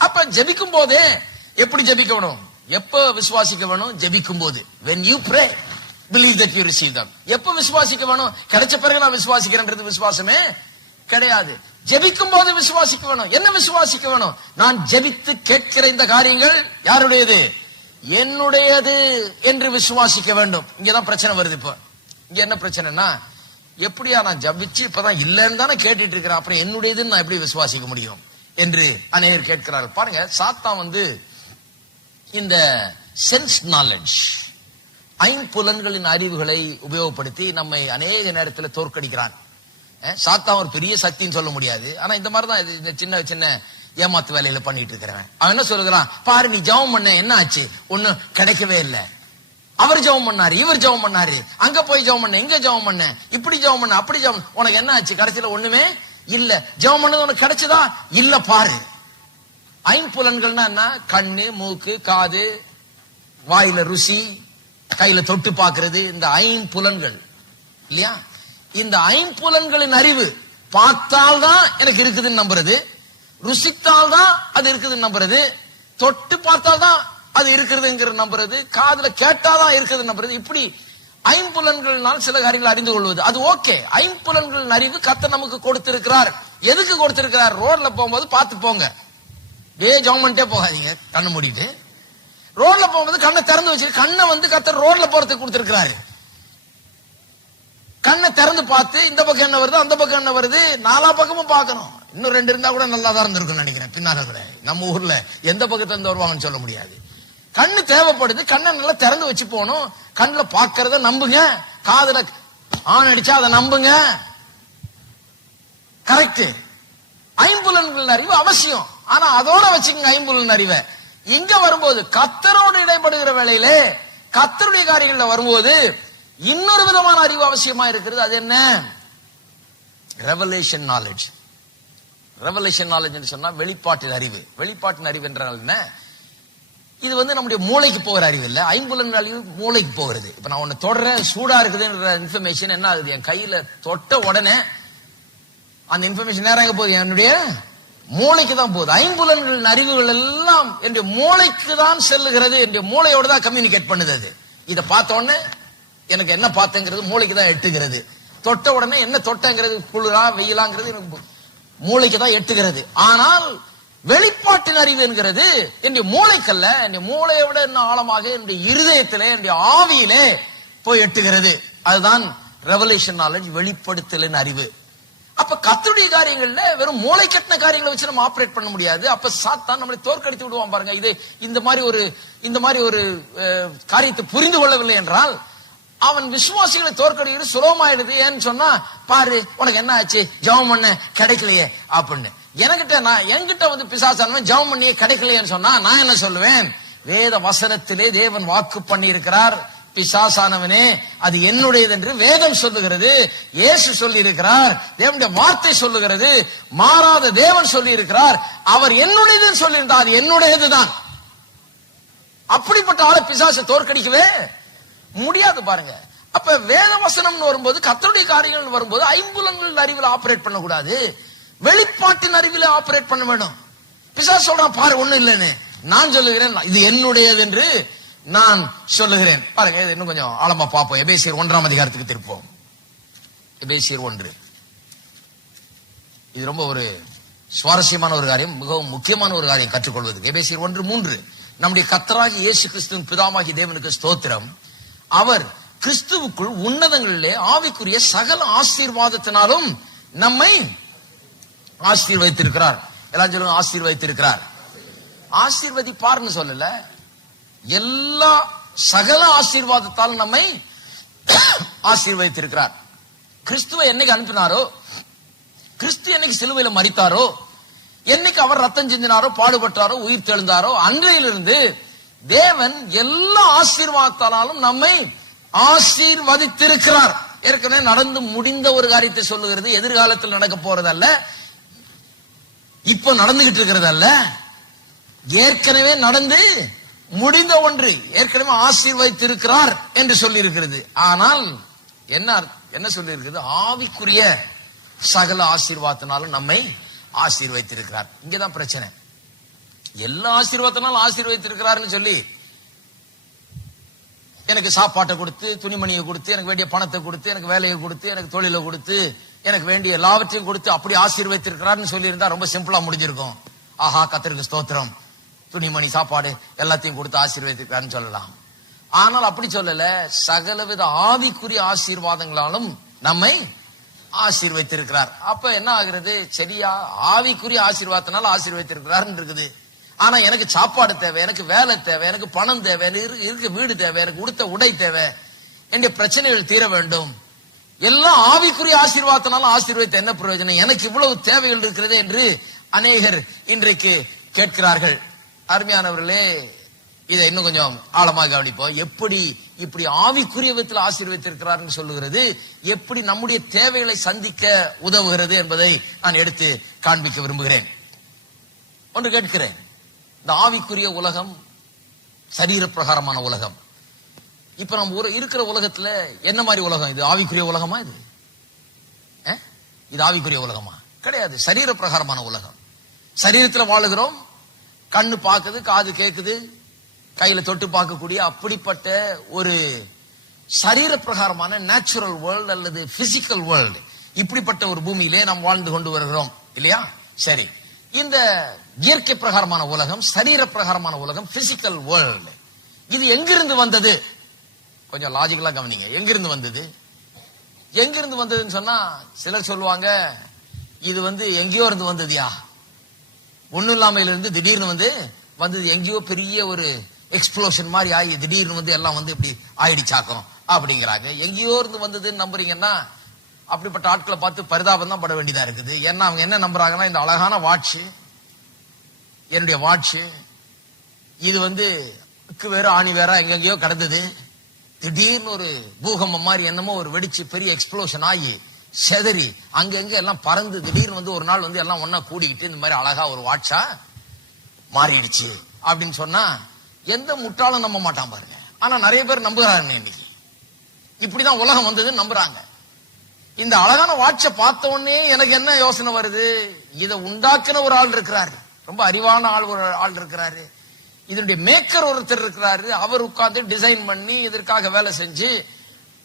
அப்ப ஜெபிக்கும் போதே எப்படி ஜெபிக்க வேணும், எப்ப விசுவாசிக்க வேணும்? ஜெபிக்கும் போது. when you pray, believe that you receive them. எப்ப விசுவாசிக்க வேணும்? கிடைச்ச பிறகு நான் விசுவாசிக்கிறேன்றது விசுவாசமே கிடையாது. ஜெபிக்கும் போது விசுவாசிக்க வேணும். என்ன விசுவாசிக்க வேணும்? நான் ஜெபித்து கேட்கிற இந்த காரியங்கள் யாருடையது? என்னுடையது என்று விசுவாசிக்க வேண்டும். இங்கதான் பிரச்சனை வருது. இப்ப இங்க என்ன பிரச்சனைனா, எப்படியா நான் ஜபிச்சு இப்பதான் இல்லன்னு தானே கேட்டுட்டு இருக்கிறேன், அப்புறம் என்னுடையதுன்னு நான் எப்படி விசுவாசிக்க முடியும் என்று அநேகர் கேட்கிறார்கள். பாருங்க, சாத்தான் வந்து இந்த சென்ஸ் நாலேஜ், ஐம்புலன்களின் அறிவுகளை உபயோகப்படுத்தி நம்மை அநேக நேரத்தில் தோற்கடிக்கிறான். சாத்தான் ஒரு பெரிய சக்தின்னு சொல்ல முடியாது, ஆனா இந்த மாதிரிதான் இந்த சின்ன சின்ன ஏமாத்து வேலையில பண்ணிட்டு இருக்கிறவன். அவன் என்ன சொல்லுகிறான், பாரு நீ ஜெபம் பண்ண என்ன ஆச்சு, ஒன்னும் கிடைக்கவே இல்லை. அவர் ஜெபம் பண்ணாரு, இவர் ஜெபம் பண்ணாரு, அங்க போய் ஜெபம் பண்ண, இங்க ஜெபம் பண்ண, இப்படி ஜெபம் பண்ண, அப்படி ஜெபம், உனக்கு என்ன ஆச்சு? கடைசியில ஒண்ணுமே இல்ல. ஜெபம் பண்ணது உனக்கு கிடைச்சதா? இல்ல. பாரு, ஐம்புலன்கள்னா என்ன? கண்ணு, மூக்கு, காது, வாயில ருசி, கையில தொட்டு பாக்குறது, இந்த ஐம்புலன்கள் இல்லையா? இந்த ஐம்புலன்களின் அறிவு பார்த்தால்தான் எனக்கு இருக்குதுன்னு நம்புறது, ருசித்தால்தான் அது இருக்குதுன்னு நம்புறது, தொட்டு பார்த்தால்தான் அது இருக்கிறதுங்கிற நம்புறது, காதுல கேட்டாதான் இருக்குது நம்புறது. இப்படி ஐம்புலன்கள்னால் சில காரியங்களை அறிந்து கொள்வது அது ஓகே. ஐம்புலன்களின் அறிவு கர்த்தர் நமக்கு கொடுத்திருக்கிறார். எதுக்கு கொடுத்திருக்கிறார்? ரோட்ல போகும்போது பார்த்து போங்க, ஜெபம் பண்ணிட்டே போகாதீங்க கண்ணை மூடிட்டு. ரோட்ல போகும்போது கண்ணை திறந்து வச்சு, கண்ணை வந்து கர்த்தர் ரோட்ல போறதுக்கு கொடுத்திருக்கிறாரு. கண்ணை திறந்து பார்த்து இந்த பக்கம் என்ன வருது அந்த பக்கம் என்ன வருது நாலா பக்கமும் பார்க்கணும். இன்னும் 2 இருந்தா கூட நல்லா தான் இருந்திருக்கும் நினைக்கிறேன். பின்னால கூட நம்ம ஊர்ல எந்த பக்கத்துல இருந்து வருவாங்கன்னு சொல்ல முடியாது. கண்ணு தேவைப்படுது. கண்ணை நல்லா திறந்து வச்சு போகணும். கண்ணுல பாக்குறத நம்புங்க, காதுல ஆண் அடிச்சா அதை நம்புங்க. கரெக்ட். ஐம்புலன்கள் அறிவு அவசியம். ஆனா அதோட வச்சுக்கோங்க ஐம்புலன் அறிவை. இங்க வரும்போது கர்த்தரோடு இடைப்படுகிற வேளையிலே கர்த்தருடைய காரியங்கள்ல வரும்போது இன்னொரு விதமான அறிவு அவசியமா இருக்கிறது. அது என்ன? Revelation knowledge. ரெவலேஷன் நாலேஜ் என்று சொன்னா வெளிப்பாட்டின் அறிவு. வெளிப்பாட்டின் அறிவு என்றால் என்ன? இது நம்முடைய மூளைக்கு போகிற அறிவு இல்ல, ஐம்புலன் அறிவு மூளைக்கு போகிறது. இப்ப நான் ஒன்னு தொடர்றேன், சூடா இருக்குதுன்ற இன்ஃபர்மேஷன் என்ன ஆகுது? என் கையில தொட்ட உடனே அந்த இன்ஃபர்மேஷன் நேரம் எங்க போகுது? என்னுடைய மூளைக்கு தான் போகுது. ஐம்புலன்களின் அறிவுகள் எல்லாம் என்னுடைய மூளைக்கு தான் செல்லுகிறது. என்னுடைய மூளையோட தான் கம்யூனிகேட் பண்ணுது. அது இதை பார்த்த உடனே எனக்கு என்ன பார்த்தேங்கிறது மூளைக்கு தான் எட்டுகிறது. தொட்ட உடனே என்ன தொட்டங்கிறது, குளிரா வெயிலாங்கிறது எனக்கு மூளைக்கு தான் எட்டுகிறது. ஆனால் வெளிப்பாட்டின் அறிவு என்கிறது என்னுடைய மூளைக்கல்ல, என்னுடைய மூளையை விட என்ன ஆழமாக என்னுடைய இருதயத்திலே, என்னுடைய ஆவியிலே போய் எட்டுகிறது. அதுதான் ரெவலேஷன் நாலேஜ், வெளிப்படுத்தலின் அறிவு. அப்ப கர்த்தருடைய காரியங்கள்ல வெறும் மூளை கட்டின காரியங்களை வச்சு நம்ம ஆபரேட் பண்ண முடியாது. அப்ப சாத்தான் நம்மளை தோற்கடித்து விடுவான் பாருங்க. இது இந்த மாதிரி ஒரு காரியத்தை புரிந்து கொள்ளவில்லை என்றால் அவன் விசுவாசிகளை தோற்கடிக்கிறது சுலபமாயிடுது. ஏன்னு சொன்னா, பாரு உனக்கு என்ன ஆச்சு, ஜெபம் பண்ண கிடைக்கலையே அப்படின்னு என்கிட்ட பிசாசானவன் ஜெபம் பண்ணியே கிடைக்கலையேன்னு சொன்னா நான் என்ன சொல்லுவேன்? வேத வசனத்திலே தேவன் வாக்கு பண்ணி இருக்கிறார், பிசாசானவனே அது என்னுடையது என்று வேதம் சொல்லுகிறது. இயேசு சொல்லி இருக்கிறார், தேவனுடைய வார்த்தை சொல்லுகிறது, மாறாத தேவன் சொல்லி இருக்கிறார். அவர் என்னுடையதுன்னு சொல்லியிருந்தார், அது என்னுடையதுதான். அப்படிப்பட்ட ஆளை பிசாசை தோற்கடிக்கவே முடியாது பாருங்க. அப்ப வேத வசனம் வரும்போது, கர்த்தருடைய காரியங்கள் வரும்போது ஐம்புலன்கள் அறிவில் ஆபரேட் பண்ணக்கூடாது, வெளிப்பாட்டின் அறிவில் ஆபரேட் பண்ண வேண்டும். பிசாசு சொல்றான், பாரு ஒண்ணு இல்லைன்னு, நான் சொல்லுகிறேன் இது என்னுடையது என்று நான் சொல்லுகிறேன். பாருங்க, இன்னும் கொஞ்சம் ஆழமா பார்ப்போம். எபேசியர் 1ஆம் அதிகாரத்துக்கு திருப்போம். எபேசியர் 1. இது ரொம்ப ஒரு சுவாரஸ்யமான ஒரு காரியம், மிகவும் முக்கியமான ஒரு காரியம் கற்றுக்கொள்வது. எபேசியர் 1:3. நம்முடைய கர்த்தராகிய இயேசு கிறிஸ்துவின் பிதாவாகிய தேவனுக்கு ஸ்தோத்திரம். அவர் கிறிஸ்துவுக்குள் உன்னதங்களிலே ஆவிக்குரிய சகல ஆசீர்வாதத்தினாலும் நம்மை ஆசீர்வதித்திருக்கிறார். எல்லாம் சொல்லுங்க, ஆசீர்வதித்திருக்கிறார். ஆசீர்வதிப்பார்னு சொல்லல, எல்லா சகல ஆசீர்வாதத்தாலும் நம்மை ஆசீர்வதித்திருக்கிறார். கிறிஸ்துவை என்னைக்கு அனுப்பினாரோ, கிறிஸ்து என்னைக்கு சிலுவையில மரித்தாரோ, என்னைக்கு அவர் ரத்தம் சிந்தினாரோ, பாடுபட்டாரோ, உயிர் தெழுந்தாரோ, அன்றையிலிருந்து தேவன் எல்லா ஆசீர்வாதத்தாலும் நம்மை ஆசீர்வதித்திருக்கிறார். ஏற்கனவே நடந்து முடிந்த ஒரு காரியத்தை சொல்லுகிறது. எதிர்காலத்தில் நடக்க போறதல்ல, இப்ப நடந்துகிட்டு இருக்கிறது அல்ல, ஏற்கனவே நடந்து முடிந்த ஒன்று. ஏற்கனவே ஆசீர்வதித்திருக்கிறார் என்று சொல்லி இருக்கிறது. ஆனால் என்ன சொல்லி இருக்கிறது? ஆவிக்குரிய சகல ஆசீர்வாதத்தினாலும் நம்மை ஆசீர்வதித்திருக்கிறார். இங்கதான் பிரச்சனை. எல்லா ஆசீர்வாதத்தினாலும் ஆசீர்வதித்திருக்கிறார்னு சொல்லி எனக்கு சாப்பாட்டை கொடுத்து, துணிமணியை கொடுத்து, எனக்கு வேண்டிய பணத்தை கொடுத்து, எனக்கு வேலையை கொடுத்து, எனக்கு தொழிலை கொடுத்து, எனக்கு வேண்டிய எல்லாவற்றையும் கொடுத்து அப்படி ஆசீர்வதித்திருக்கிறார்னு சொல்லி இருந்தா ரொம்ப சிம்பிளா முடிஞ்சிருக்கும். ஆஹா கர்த்தருக்கு ஸ்தோத்திரம், துணிமணி சாப்பாடு எல்லாத்தையும் கொடுத்து ஆசீர்வதித்திருக்காருன்னு சொல்லலாம். ஆனால் அப்படி சொல்லல, சகலவித ஆவிக்குரிய ஆசீர்வாதங்களாலும் நம்மை ஆசீர்வதித்திருக்கிறார். அப்ப என்ன ஆகிறது? சரியா, ஆவிக்குரிய ஆசீர்வாதத்தினால ஆசீர்வதித்திருக்கிறார் இருக்குது. ஆனா எனக்கு சாப்பாடு தேவை, எனக்கு வேலை தேவை, எனக்கு பணம் தேவை, எனக்கு வீடு தேவை, எனக்கு உடுத்த உடை தேவை, என்னுடைய பிரச்சனைகள் தீர வேண்டும். எல்லாம் ஆவிக்குரிய ஆசீர்வாதத்தினால ஆசீர்வதித்த என்ன பிரயோஜனம்? எனக்கு இவ்வளவு தேவைகள் இருக்கிறது என்று அநேகர் இன்றைக்கு கேட்கிறார்கள். அருமையானவர்களே, இதை இன்னும் கொஞ்சம் ஆழமாக கவனிப்போம். எப்படி இப்படி ஆவிக்குரிய விதத்தில் ஆசீர்வதித்திருக்கிறார் சொல்லுகிறது, எப்படி நம்முடைய தேவைகளை சந்திக்க உதவுகிறது என்பதை நான் எடுத்து காண்பிக்க விரும்புகிறேன். ஒன்று கேட்கிறேன், இந்த ஆவிக்குரிய உலகம் சரீர பிரகாரமான உலகம். இப்ப நம்ம இருக்கிற உலகத்துல என்ன மாதிரி உலகம் இது? ஆவிக்குரிய உலகமா இது? இது ஆவிக்குரிய உலகமா? கிடையாது. சரீர பிரகாரமான உலகம். சரீரத்துல வாழுகிறோம். கண்ணு பார்க்குது, காது கேட்குது, கையில தொட்டு பார்க்கக்கூடிய அப்படிப்பட்ட ஒரு சரீர பிரகாரமான நேச்சுரல் வேர்ல்டு அல்லது பிசிக்கல் வேர்ல்டு, இப்படிப்பட்ட ஒரு பூமியிலே நாம் வாழ்ந்து கொண்டு வருகிறோம் இல்லையா? சரி, இந்த இயற்கை பிரகாரமான உலகம், சரீர பிரகாரமான உலகம், பிசிக்கல் வேர்ல்டு, இது எங்கிருந்து வந்தது? கொஞ்சம் லாஜிக்கலா கவனிங்க. எங்கிருந்து வந்தது? எங்கிருந்து வந்ததுன்னு சொன்னா சிலர் சொல்லுவாங்க, இது எங்கேயோ இருந்து வந்ததுயா, ஒண்ணும் இல்லாமையில இருந்து திடீர்னு வந்தது எங்கேயோ பெரிய ஒரு எக்ஸ்ப்ளோஷன் மாதிரி ஆகி திடீர்னு எல்லாம் இப்படி ஆயிடுச்சாக்கும் அப்படிங்கிறாங்க. எங்கேயோ இருந்து வந்ததுன்னு நம்புறீங்கன்னா அப்படிப்பட்ட ஆட்களை பார்த்து பரிதாபம் தான் பட வேண்டியதா இருக்குது. ஏன்னா அவங்க என்ன நம்புறாங்கன்னா, இந்த அழகான வாட்ச், என்னுடைய வாட்ச் இது வேற ஆணி வேற எங்கெங்கயோ கிடந்தது, திடீர்னு ஒரு பூகம்பம் மாதிரி என்னமோ ஒரு வெடிச்சு பெரிய எக்ஸ்ப்ளோஷன் ஆகி செதறி அங்கங்க எல்லாம் பறந்து திடீர்னு ஒரு நாள் எல்லாம் ஒன்னா கூடிக்கிட்டு இந்த மாதிரி அழகா ஒரு வாட்சா மாறிடுச்சு அப்படின்னு சொன்னா எந்த முட்டாளும் நம்ப மாட்டான் பாருங்க. ஆனா நிறைய பேர் நம்புறாங்க. இன்னைக்கு இப்படிதான் உலகம் வந்ததுன்னு நம்புறாங்க. இந்த அழகான வாட்சை பார்த்த உடனே எனக்கு என்ன யோசனை வருது, இதை உண்டாக்குன ஒரு ஆள் இருக்கிறாரு, ரொம்ப அறிவான ஒரு ஆள் இருக்கிறாரு, இதனுடைய மேக்கர் ஒருத்தர் இருக்கிறாரு, அவர் உட்கார்ந்து டிசைன் பண்ணி இதற்காக வேலை செஞ்சு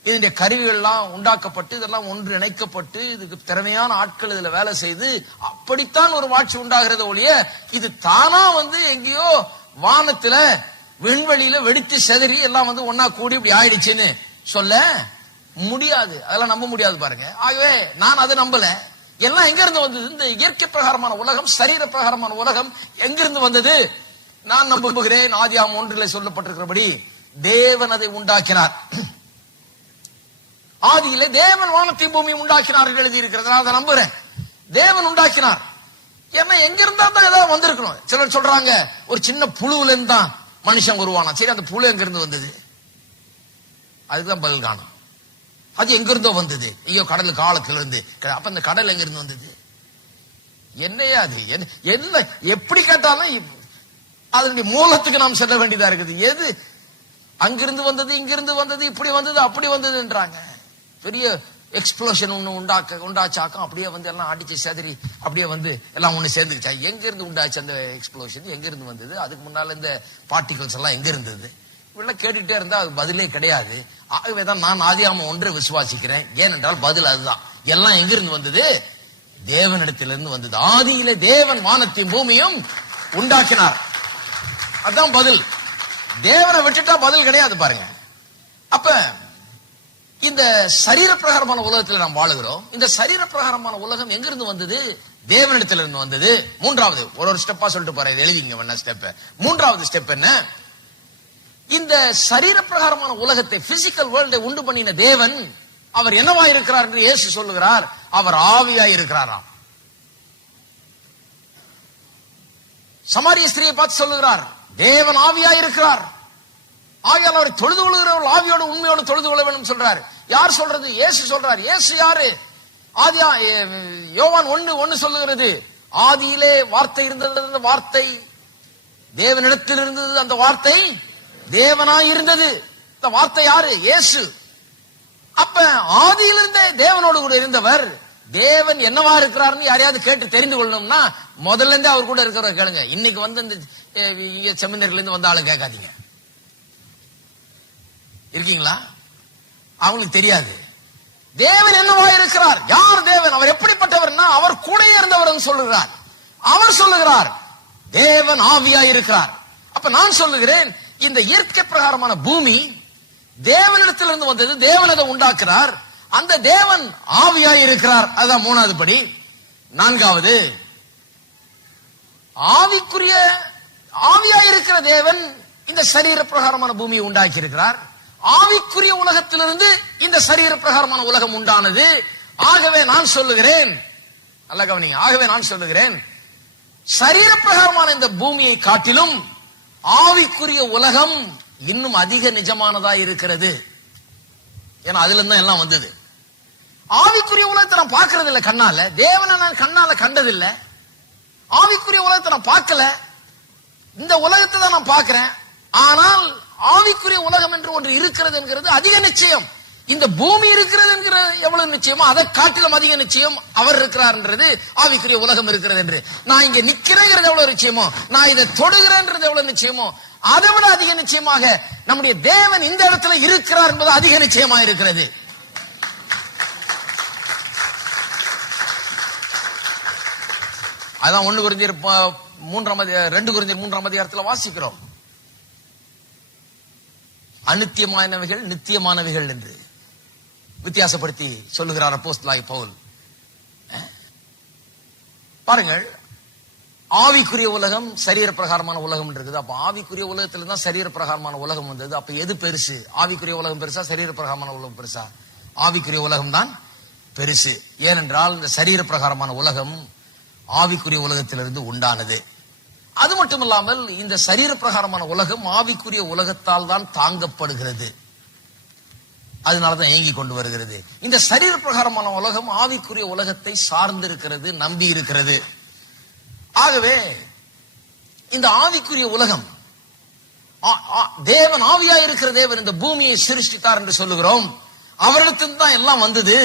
இதனுடைய கருவிகள்லாம் உண்டாக்கப்பட்டு இதெல்லாம் ஒன்று இணைக்கப்பட்டு இதுக்கு திறமையான ஆட்கள் இதுல வேலை செய்து அப்படித்தான் ஒரு வாட்சி உண்டாகிறது ஒழிய இது தானா எங்கேயோ வானத்துல விண்வெளியில வெடித்து செதறி எல்லாம் ஒன்னா கூடி இப்படி ஆயிடுச்சுன்னு சொல்ல முடியாது. அதெல்லாம் நம்ப முடியாது பாருங்க. ஆகவே நான் அதை நம்பல. எல்லாம் எங்க இருந்து வந்தது? இந்த இயற்கை பிரகாரமான உலகம், சரீர பிரகாரமான உலகம் எங்கிருந்து வந்தது? நான் நம்புகிறேன், ஆதியாகமம் 1 சொல்லப்பட்டிருக்கிறபடி தேவன் அதை உண்டாக்கினார். ஆதியிலே தேவன் வானத்தை பூமி உண்டாக்கினார்கள் எழுதி இருக்கிறது. நான் அதை நம்புறேன். தேவன் உண்டாக்கினார். ஏன்னா எங்க இருந்தா தான் ஏதாவது வந்திருக்கணும். சிலர் சொல்றாங்க ஒரு சின்ன புழுவுல இருந்து தான் மனுஷன் உருவானா. சரி, அந்த புழு எங்க இருந்து வந்தது? அதுதான் பதில் காணும். அது எங்க இருந்தோ வந்தது, ஐயோ கடலுக்கு ஆழத்துல இருந்து. அப்ப அந்த கடல் எங்க இருந்து வந்தது? என்னையா அது? என்ன எப்படி கேட்டாலும் அதனுடைய மூலத்துக்கு நாம் செல்ல வேண்டியதா இருக்குது. எது அங்கிருந்து வந்தது, இங்கிருந்து வந்தது, இப்படி வந்தது, அப்படி வந்ததுன்றாங்க. பெரிய எக்ஸ்ப்ளோஷன் ஒண்ணு உண்டாச்சாக்கம், அப்படியே எல்லாம் அடிச்சு செதறி அப்படியே எல்லாம் ஒண்ணு சேர்ந்துச்சா? எங்க இருந்து உண்டாச்சு அந்த எக்ஸ்ப்ளோஷன்? எங்க இருந்து வந்தது? அதுக்கு முன்னால இந்த பார்ட்டிகல்ஸ் எல்லாம் எங்க இருந்தது? இப்படிலாம் கேட்டுட்டே இருந்தா அது பதிலே கிடையாது. ஆகவேதான் நான் ஆதியாகமம் 1 விசுவாசிக்கிறேன். ஏனென்றால் பதில் அதுதான். எல்லாம் எங்கிருந்து வந்தது? தேவனிடத்திலிருந்து வந்தது. ஆதியிலே தேவன் வானத்தையும் பூமியும் உண்டாக்கினார். அதான் பதில். தேவனை விட்டுட்டா பதில் கிடையாது பாருங்க. அப்ப இந்த சரீர பிரகாரமான உலகத்தில் நாம் வாழுகிறோம். இந்த சரீர பிரகாரமான உலகம் எங்கிருந்து வந்தது? தேவனிடத்திலிருந்து வந்தது. மூன்றாவது ஒரு ஸ்டெப்பா சொல்லிட்டு போறேன், இது எழுதிங்க வேணா ஸ்டெப். மூன்றாவது ஸ்டெப் என்ன? இந்த சரீர பிரகாரமான உலகத்தை, பிசிக்கல் வேர்ல்டை உண்டு பண்ணின தேவன் அவர் என்னவா இருக்கிறார் என்று இயேசு சொல்லுகிறார். அவர் ஆவியாய் இருக்கிறாராம். சமாரிய ஸ்திரியை பார்த்து சொல்லுகிறார், தேவன் ஆவியாய் இருக்கிறார். ஆகையால் அவரை தொழுது கொள்கிறவர்கள் ஆவியோடு உண்மையோடு தொழுது கொள்ள வேண்டும் சொல்றாரு. யார் சொல்றது? இயேசு சொல்றார். இயேசு யாரு? ஆதியா யோவான் 1:1 சொல்லுகிறது, ஆதியிலே வார்த்தை இருந்தது, அந்த வார்த்தை தேவனிடத்தில் இருந்தது, அந்த வார்த்தை தேவனாய் இருந்தது. இந்த வார்த்தை யாரு? இயேசு. அப்ப ஆதியிலிருந்தே தேவனோடு கூட இருந்தவர். தேவன் என்னவா இருக்கிறார்னு யாரையாவது கேட்டு தெரிந்து கொள்ளணும்னா முதல்ல இருந்தே அவர் கூட இருக்கிற கேளுங்க. இன்னைக்கு இந்த செமினர்ல இருந்து வந்த ஆளு கேட்காதீங்க. இருக்கீங்களா? அவங்களுக்கு தெரியாது தேவன் என்னவா இருக்கிறார். யார் தேவன்? அவர் எப்படிப்பட்டவர்னா அவர் கூட இருந்தவர் சொல்லுகிறார். அவர் சொல்லுகிறார் தேவன் ஆவியாய் இருக்கிறார். அப்ப நான் சொல்லுகிறேன், இந்த இயற்கை பிரகாரமான பூமி தேவனிடத்திலிருந்து வந்தது. தேவன் அதை உண்டாக்குறார். அந்த தேவன் ஆவியாய் இருக்கிறார். அதுதான் மூணாவது படி. நான்காவது, ஆவிக்குரிய ஆவியாய் இருக்கிற தேவன் இந்த சரீர பிரகாரமான பூமியை உண்டாக்கி இருக்கிறார். ஆவிக்குரிய உலகத்திலிருந்து இந்த சரீர பிரகாரமான உலகம் உண்டானது. ஆகவே நான் சொல்லுகிறேன், நல்ல கவனிங்க, ஆகவே நான் சொல்லுகிறேன், சரீர பிரகாரமான இந்த பூமியை காட்டிலும் ஆவிக்குரிய உலகம் இன்னும் அதிக நிஜமானதா இருக்கிறது. ஏன்னா அதுல இருந்தா எல்லாம் வந்தது. ஆவிக்குரிய உலகத்தை நான் பார்க்கறது இல்லை கண்ணால. தேவனை நான் கண்ணால கண்டதில்லை. ஆவிக்குரிய உலகத்தை நான் பார்க்கல. இந்த உலகத்தை தான் நான் பார்க்கிறேன். ஆனால் ஆவிக்குரிய உலகம் என்று ஒன்று இருக்கிறது என்கிறது அதிக நிச்சயம். இந்த பூமி இருக்கிறது என்கிற எவ்வளவு நிச்சயமோ அதை காட்டிலும் அதிக நிச்சயம் அவர் இருக்கிறார் என்றது, ஆவிக்குரிய உலகம் இருக்கிறது என்று. நான் இங்க நிக்கிறேங்கிறது எவ்வளவு நிச்சயமோ, நான் இதை தொடுகிறேன்றது எவ்வளவு நிச்சயமோ, அதை விட அதிக நிச்சயமாக நம்முடைய தேவன் இந்த இடத்துல இருக்கிறார் என்பது அதிக நிச்சயமா இருக்கிறது. அதான் 2 கொரிந்தியர் 3 அதிகாரத்தில் வாசிக்கிறோம். அநித்தியமானவைகள் நித்தியமானவைகள் என்று. வித்தியாசப்படுத்தி சொல்லுகிறார் அப்போஸ்தலனாகிய பவுல். பாருங்கள், ஆவிக்குரிய உலகம் சரீர பிரகாரமான உலகம் இருக்குது. அப்ப ஆவிக்குரிய உலகத்துல தான் சரீர பிரகாரமான உலகம் வந்தது. அப்ப எது பெருசு? ஆவிக்குரிய உலகம் பெருசா, சரீர பிரகாரமான உலகம் பெருசா? ஆவிக்குரிய உலகம் தான் பெருசு. ஏனென்றால் இந்த சரீர பிரகாரமான உலகம் ஆவிக்குரிய உலகத்திலிருந்து உண்டானது. அது மட்டுமல்லாமல் இந்த சரீர பிரகாரமான உலகம் ஆவிக்குரிய உலகத்தால் தான் தாங்கப்படுகிறது. அதனாலதான் இயங்கி கொண்டு வருகிறது. இந்த சரீர பிரகாரமான உலகம் ஆவிக்குரிய உலகத்தை சார்ந்திருக்கிறது, நம்பி இருக்கிறது. ஆகவே இந்த ஆவிக்குரிய உலகம், தேவன் ஆவியா இருக்கிற தேவன் இந்த பூமியை சிருஷ்டித்தார் என்று சொல்லுகிறோம். அவரிடத்தில் தான் எல்லாம் வந்தது.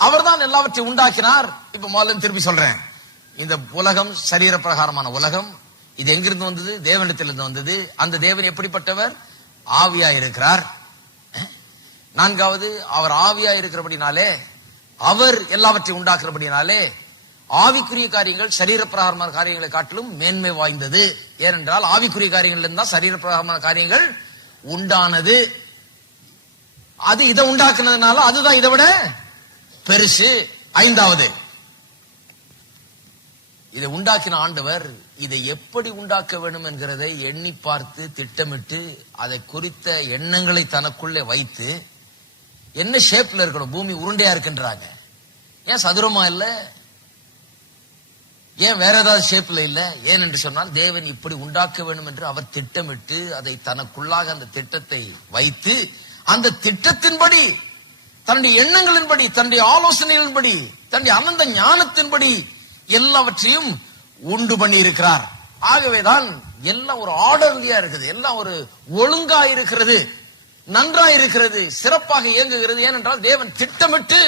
அவர் தான் எல்லாவற்றையும் உண்டாக்கினார். இப்ப முதல்ல திருப்பி சொல்றேன், இந்த உலகம் சரீர பிரகாரமான உலகம். இது எங்கிருந்து வந்தது? தேவனிடத்திலிருந்து வந்தது. அந்த தேவன் எப்படிப்பட்டவர்? ஆவியா இருக்கிறார். நான்காவது, அவர் ஆவியா இருக்கிறபடினாலே, அவர் எல்லாவற்றையும் உண்டாக்குறபடினாலே ஆவிக்குரிய காரியங்கள் சரீர பிரகாரமான காரியங்களை காட்டிலும் மேன்மை வாய்ந்தது. ஏனென்றால் ஆவிக்குரிய காரியங்கள் இருந்தா சரீர பிரகாரமான காரியங்கள் உண்டானது. அது இதை உண்டாக்குனதுனால அதுதான் இதை விட பெருசு. ஐந்தாவது, இதை உண்டாக்கின ஆண்டவர் இதை எப்படி உண்டாக்க வேண்டும் என்கிறதை எண்ணி பார்த்து திட்டமிட்டு அதை குறித்த எண்ணங்களை தனக்குள்ளே வைத்து, என்ன ஷேப்ல இருக்கணும்? பூமி உருண்டையா இருக்குன்றாங்க, ஏன் சதுரமா இல்ல? ஏன் வேற ஏதாவது ஷேப்ல இல்ல? ஏன் என்று சொன்னால் தேவன் இப்படி உண்டாக்க வேண்டும் என்று அவர் திட்டமிட்டு அதை தனக்குள்ளாக அந்த திட்டத்தை வைத்து, அந்த திட்டத்தின்படி, தன்னுடைய எண்ணங்களின்படி, தன்னுடைய ஆலோசனைகளின்படி, தன்னுடைய அனந்த ஞானத்தின்படி எல்லாவற்றையும் உண்டு பண்ணி இருக்கிறார். ஆகவேதான் எல்லாம் ஒரு ஆர்டர்லியா இருக்குது, எல்லாம் ஒரு ஒழுங்கா இருக்கிறது, நன்றா இருக்கிறது, சிறப்பாக இயங்குகிறது. ஏனென்றால் தேவன் திட்டமிட்டு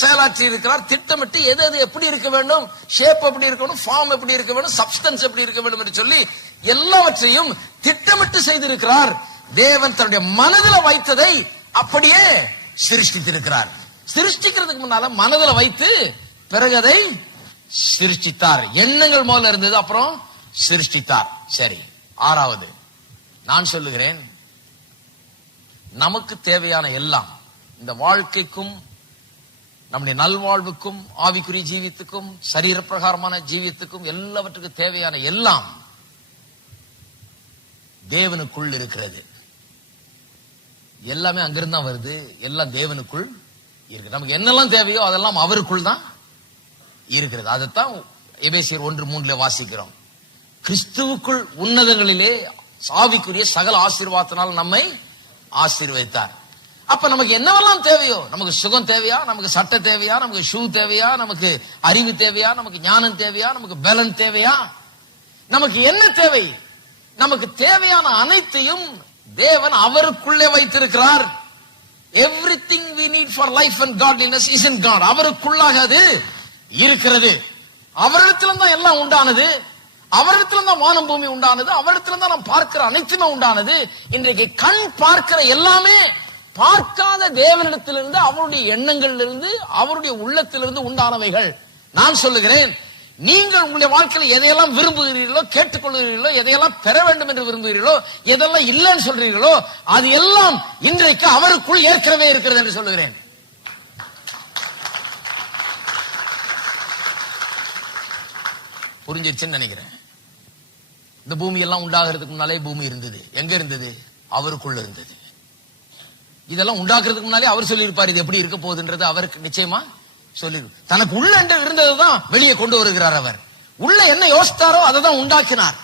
செயலாற்றி இருக்கிறார். திட்டமிட்டு எது எது எப்படி இருக்க வேண்டும், ஷேப் எப்படி இருக்கணும், ஃபார்ம் எப்படி இருக்க வேண்டும், சப்ஸ்டன்ஸ் எப்படி இருக்க வேண்டும் என்று சொல்லி எல்லாவற்றையும் திட்டமிட்டு செய்திருக்கிறார். தேவன் தன்னுடைய மனதில் வைத்ததை அப்படியே சிருஷ்டித்திருக்கிறார். சிருஷ்டிக்கிறதுக்கு முன்னால மனதில் வைத்து பிறகு அதை சிருஷ்டித்தார். எண்ணங்கள் முதல்ல இருந்தது, அப்புறம் சிருஷ்டித்தார். சரி, ஆறாவது நான் சொல்லுகிறேன், நமக்கு தேவையான எல்லாம், இந்த வாழ்க்கைக்கும் நம்முடைய நல்வாழ்வுக்கும் ஆவிக்குரிய ஜீவியத்துக்கும் சரீர பிரகாரமான ஜீவியத்துக்கும் எல்லாவற்றுக்கும் தேவையான எல்லாம் தேவனுக்குள் இருக்கிறது. எல்லாமே அங்கிருந்து தான் வருது, எல்லாம் தேவனுக்குள் இருக்கு. நமக்கு என்னெல்லாம் தேவையோ அதெல்லாம் அவருக்குள் தான் இருக்கிறது. அதைத்தான் எபேசியர் 1:3 வாசிக்கிறோம். கிறிஸ்துவுக்குள் உன்னதங்களிலே ஆவிக்குரிய சகல ஆசீர்வாதத்தினால் நம்மை ஆசீர்வதித்தார். அப்ப நமக்கு என்னவெல்லாம் தேவையோ, நமக்கு சுகம் தேவையா, நமக்கு சட்டை தேவையா, நமக்கு ஷூ தேவையா, நமக்கு அறிவு தேவையா, நமக்கு ஞானம் தேவையா, நமக்கு பலன் தேவையா, நமக்கு என்ன தேவை, நமக்கு தேவையான அனைத்தையும் தேவன் அவருக்குள்ளே வைத்திருக்கிறார். Everything we need for life and godliness is in God. அவருக்குள்ளாக அது இருக்கிறது. அவரிடத்தில்தான் எல்லாம் உண்டானது, அவரிடத்தில்தான் வானம் பூமி உண்டானது, அவரிடத்தில்தான் நாம் பார்க்கிற அனைத்துமே உண்டானது. இன்றைக்கு கண் பார்க்கிற எல்லாமே பார்க்காத தேவனிடத்திலிருந்து, அவருடைய எண்ணங்களிலிருந்து, அவருடைய உள்ளத்திலிருந்து உண்டானவைகள். நான் சொல்லுகிறேன், நீங்கள் உங்களுடைய வாழ்க்கையில் எதையெல்லாம் விரும்புகிறீர்களோ, கேட்டுக்கொள்கிறீர்களோ, எதையெல்லாம் பெற வேண்டும் என்று விரும்புகிறீர்களோ, எதெல்லாம் இல்லைன்னு சொல்றீர்களோ, அது எல்லாம் இன்றைக்கு அவருக்குள் ஏற்கனவே இருக்கிறது என்று சொல்லுகிறேன். புரிஞ்சிருச்சுன்னு நினைக்கிறேன். இந்த பூமி எல்லாம் உண்டாகிறதுக்கு முன்னாலே பூமி இருந்தது. எங்க இருந்தது? அவருக்குள்ள இருந்தது. இதெல்லாம் உண்டாக்குறதுக்கு முன்னாலே அவர் சொல்லியிருப்பார் இது எப்படி இருக்க போகுதுன்றது அவருக்கு நிச்சயமா சொல்லி, தனக்கு உள்ள இருந்ததுதான் வெளியே கொண்டு வருகிறார். அவர் உள்ள என்ன யோசித்தாரோ அதை தான் உண்டாக்கினார்.